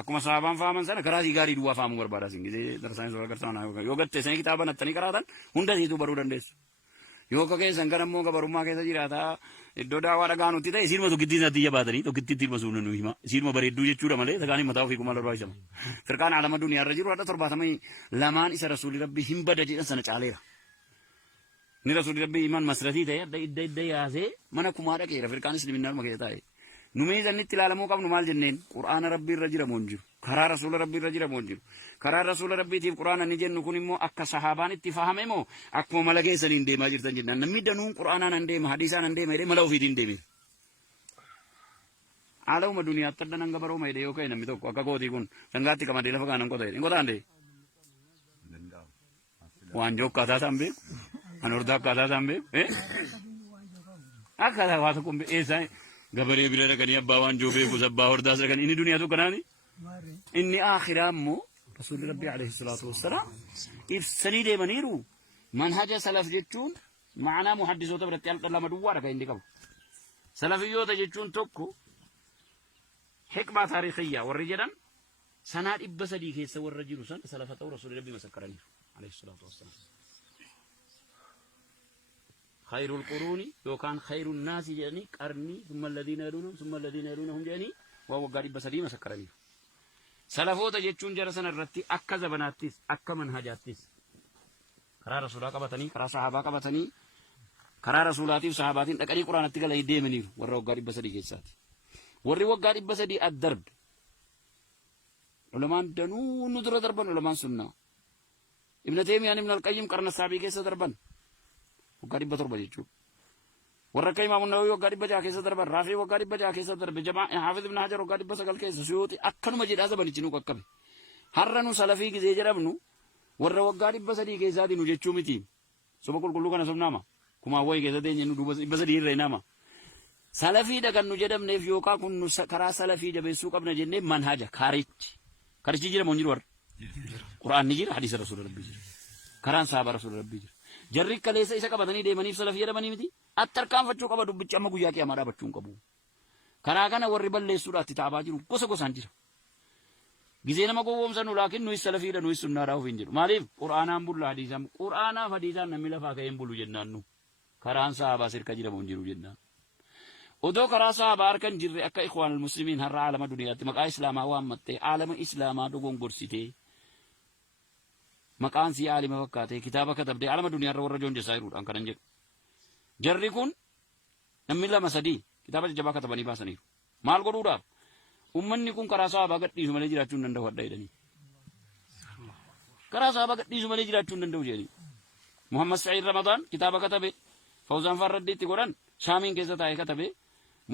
Akkuma sahabaan fahaman sana karaa sii gaarii duwwaa fahamuu barbaadaa sin gisee darsaan suuraa garsaanaa yoo gattee sanii kitaaba nattanii qaraatan hunda siituu baruu dandeessu. Yoo akka keessan kan ammoo gabarummaa keessa jiraataa iddoo daawaa dhagaa nutti ta'e isiiruma tokkittii isaatti iyya baatanii tokkittiitti ilma suunnu nu hima. Isiiruma bareedduu jechuudha malee sagaanii mataa ofii kuma barbaachisama. Firqaan alama duniyaarra jiru hadha 72 isa rasuulli rabbii hin bada jedhan sana caaleera. Ni rasuulli rabbii iman masratii ta'e adda idda yaasee mana kumaa dhaqeera firqaan isliminnaa dhuma keessa taa'e. Numee zannitti ilaalamuu qabnu maal jenneen quraana rabbii irra jira moo hin jiru karaa rasuula rabbii irra jira moo hin jiru karaa rasuula rabbiitiif quraana ni jennu kun immoo akka sahaabaan itti fahame moo akkuma mala keessaniin deemaa jirtan jennaan namni danuun quraanaan hin deema hadiisaan hin deema jedhee mala ofiitiin deeme. Haaluma duniyaatti adda nan gabarooma jedhee yoo ka'e namni tokko akka kootii kun sangaatti qamadee lafa kanan qota jedhe hin qotaan dee. Waan joo akkaataa isaan beeku kan hordaa akkaataa isaan beeku akkaataa waa tokko eessaa gabaree bira dhaqanii abbaa waan joo beekus abbaa hordaas dhaqanii inni duniyaa tokko naani inni akhiraa immoo rasuulli rabbii alayhi salaatu wassalaam ibsanii deemaniiru manhaja salaf jechuun ma'anaa muhaddisoota biratti halqa lama duwwaadha kan inni qabu salafiyyoota jechuun tokko hikmaa taarikhiyyaa warri jedhan sanaa 300 keessa warra jiru san salafa ta'uu rasuulli rabbii masakkaraniiru alayhi salaatu wassalaam. خير القرون يوكان خير الناس جاني قرني ثم الذين يلونهم ثم الذين يلونهم جاني وهو قريب بسدي مسكرني سلفوت جيتشون جرسن الرتي أكا زبناتيس أكا منهجاتيس كرا رسولا قبطني كرا صحابا قبطني كرا رسولاتي وصحاباتين أكاري قرآن اتقال ايدي منير ورهو قريب بسدي كيساتي ورهو قريب بسدي الدرب علمان دنو ندر دربان علمان سنة ابن تيمية ابن القيم قرن السابي كيسا دربان وقاري بتربة يجوا وركاي ما من نوي وقاري بجا كيسة درب رافي وقاري بجا كيسة درب جماعة حافظ ابن حجر وقاري بسقال كيسة سيوتي أكنو مجد هذا بني جنوك أكبر هرنو سلفي كذي جربنو ور وقاري بسدي كيسة دي نوجي تشومتي سبكول كلو كنا سبناما كما هو كيسة دي نو بسدي ريناما سلفي ده كان نجدم نفيوكا كن كرا سلفي جب سوق ابن جنة منهجة خارج جرا منجر ور قرآن نجير حديث رسول ربي كران صحابة رسول ربي jarri kaleessa isa qabatanii deemaniif salafii jedhamanii miti attarkaanfachuu qaba dubbichi amma guyyaa qiyaamaa dhaabachuu hin qabu karaa kana warri balleessuudhaatti taabaa jiru gosa gosaan jira gizee nama gowwoomsanu laakiin nuyi salafiidha nuyi sunnaadhaa ofiin jedhu maaliif qur'aanaan bulla hadiisaan qur'aanaaf hadiisaan namni lafaa ka'een bulu jennaan nu karaan sahabaa sirka jedhamu hin jiru jennaan odoo karaa sahabaa harkan jirre akka ikhwaan almuslimiin har'a aalama duniyaatti maqaa islaamaa waammattee aalama islaamaa dogongorsitee maqaan si aalima fakkaate kitaaba katabde alama duniyaarra warra joon jesaa jiruudhaan kanan jedhu jarri kun namni lama sadii kitaaba jajjabaa katabanii baasaniiru maal godhuudhaaf ummanni kun karaa sahabaa gadhiisu malee jiraachuu hin danda'u hadha jedhanii karaa sahabaa gadhiisu malee jiraachuu hin danda'u jedhanii Muhammad Sa'iid Ramadaan kitaaba katabe Fawzaan Farraddiitti godhan Shaamiin keessa taa'ee katabe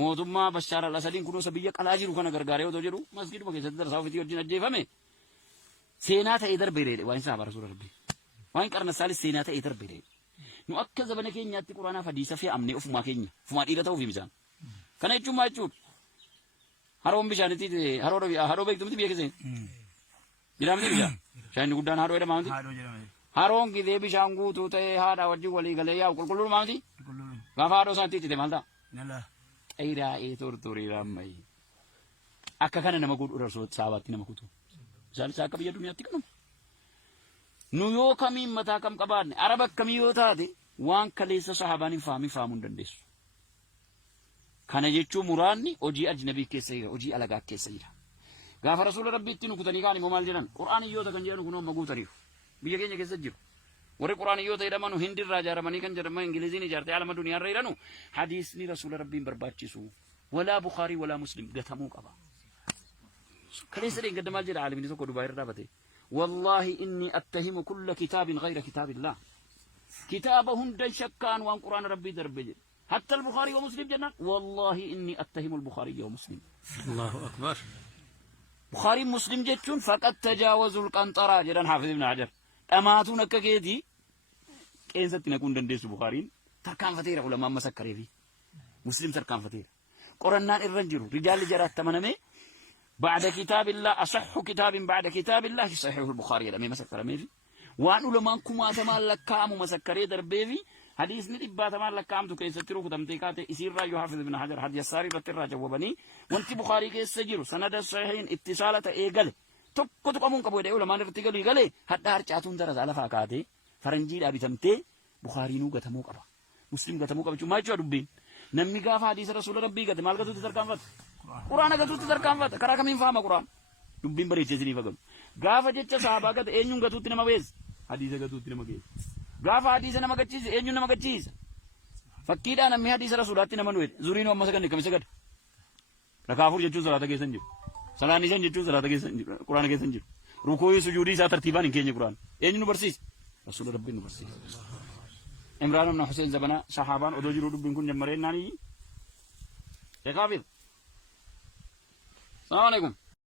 mootummaa Bashaar al-Asadiin kunuunsa biyya qalaa jiru kana gargaaree otoo jedhu masgiduma keessatti darsaa ofiitii wajjin ajjeefame seenaa ta'ee darbeedhe waan isaa barasuudha rabbi waan qarna saalis seenaa ta'ee darbeedhe nu akka zabana keenyaatti quraanaaf hadiisa fi amnee ofumaa keenya ofumaa dhiira ta'uuf himsaan kana jechuun maal jechuudha haroon bishaanitti haroo beektumti biyya keessatti jiraamti bishaan shaanni guddaan haroo jedhama miti haroon gidee bishaan guutuu ta'ee haadha wajjin walii galee yaa'u qulqulluun miti gaafa haadhoo isaatti itti maal ta'a xayiraa'ee tortoreera ammayyi akka kana nama godhu rasul saabaatti nama kutu isaanis akka biyya duniyaatti kanuma nu yoo kamiin mataa kam qabaanne araba akkamii yoo taate waan kaleessa sahabaan hin faamuu hin dandeessu kana jechuun muraanni hojii ajnabii keessa jira hojii alagaa keessa jira gaafa rasuula rabbiitti nu kutanii kaan immoo maal jedhan qur'aaniyyoota kan jedhan kunoo amma guutaniiru biyya keenya keessa jiru warri qur'aaniyyoota jedhamanu hindirraa ijaaramanii kan jedhaman ingiliziin ijaartee alama duniyaarra jedhanu hadiisni rasuula rabbiin barbaachisu walaa bukaarii walaa muslim gatamuu qaba kaleessa dheengadda maal jedha aalimni tokko dubaayirra dhaabate wallaahi inni attahimu kulla kitaabin gayra kitaabillah kitaaba hundan shakkaan waan qur'aana rabbii darbe jedhe حتى البخاري ومسلم جنة والله إني أتهم البخاري ومسلم الله أكبر بخاري مسلم جتون فقد تجاوزوا القنطرة جدا حافظ ابن حجر أماتون ككيدي كين ستنا كون دندس بخاري تركان فتير علماء مسكري في مسلم تركان فتير قرآن الرجل رجال جرات تمنمي بعد كتاب الله أصح كتاب بعد كتاب الله صحيح البخاري لما مسكر ميفي وأن علماء كما تمالك كام مسكري دربيفي حديث ندي باتمان لكام تو كيس تروح تمتي كات يصير راجو حافظ ابن حجر حديث ساري بتر راجو وبني وانت بخاري كيس سجيرو سند الصحيحين اتصالة ايغل تكو تقومون كبو ديو لما نرتيغل يغلي حتى هرچاتون درز على فاكاتي فرنجي دابي تمتي بخاري نو غتمو قبا مسلم غتمو قبا ما جو دبين نمي غافا حديث رسول ربي غت مال غتو تركام فت قران غتو تركام فت كرا كمين فاما قران دبين بري جزني فغم غافا جچ صحابه غت اينو غتو تنما ويس حديث غتو تنما گيس غافا حديث نما گچيس اينو نما گچيس فكيدا نمي حديث رسولات نما نويت زورينو امس كن كم سگد ركافور جچو صلاه گيسن جي سلاني جن جچو صلاه گيسن قران گيسن جي ركوعي سجودي سا ترتيبان كيني قران اينو برسيس رسول ربي نو برسيس عمران بن حسين زبنا صحابان اودو جيرو دبن كن جمرين ناني يا كافر السلام عليكم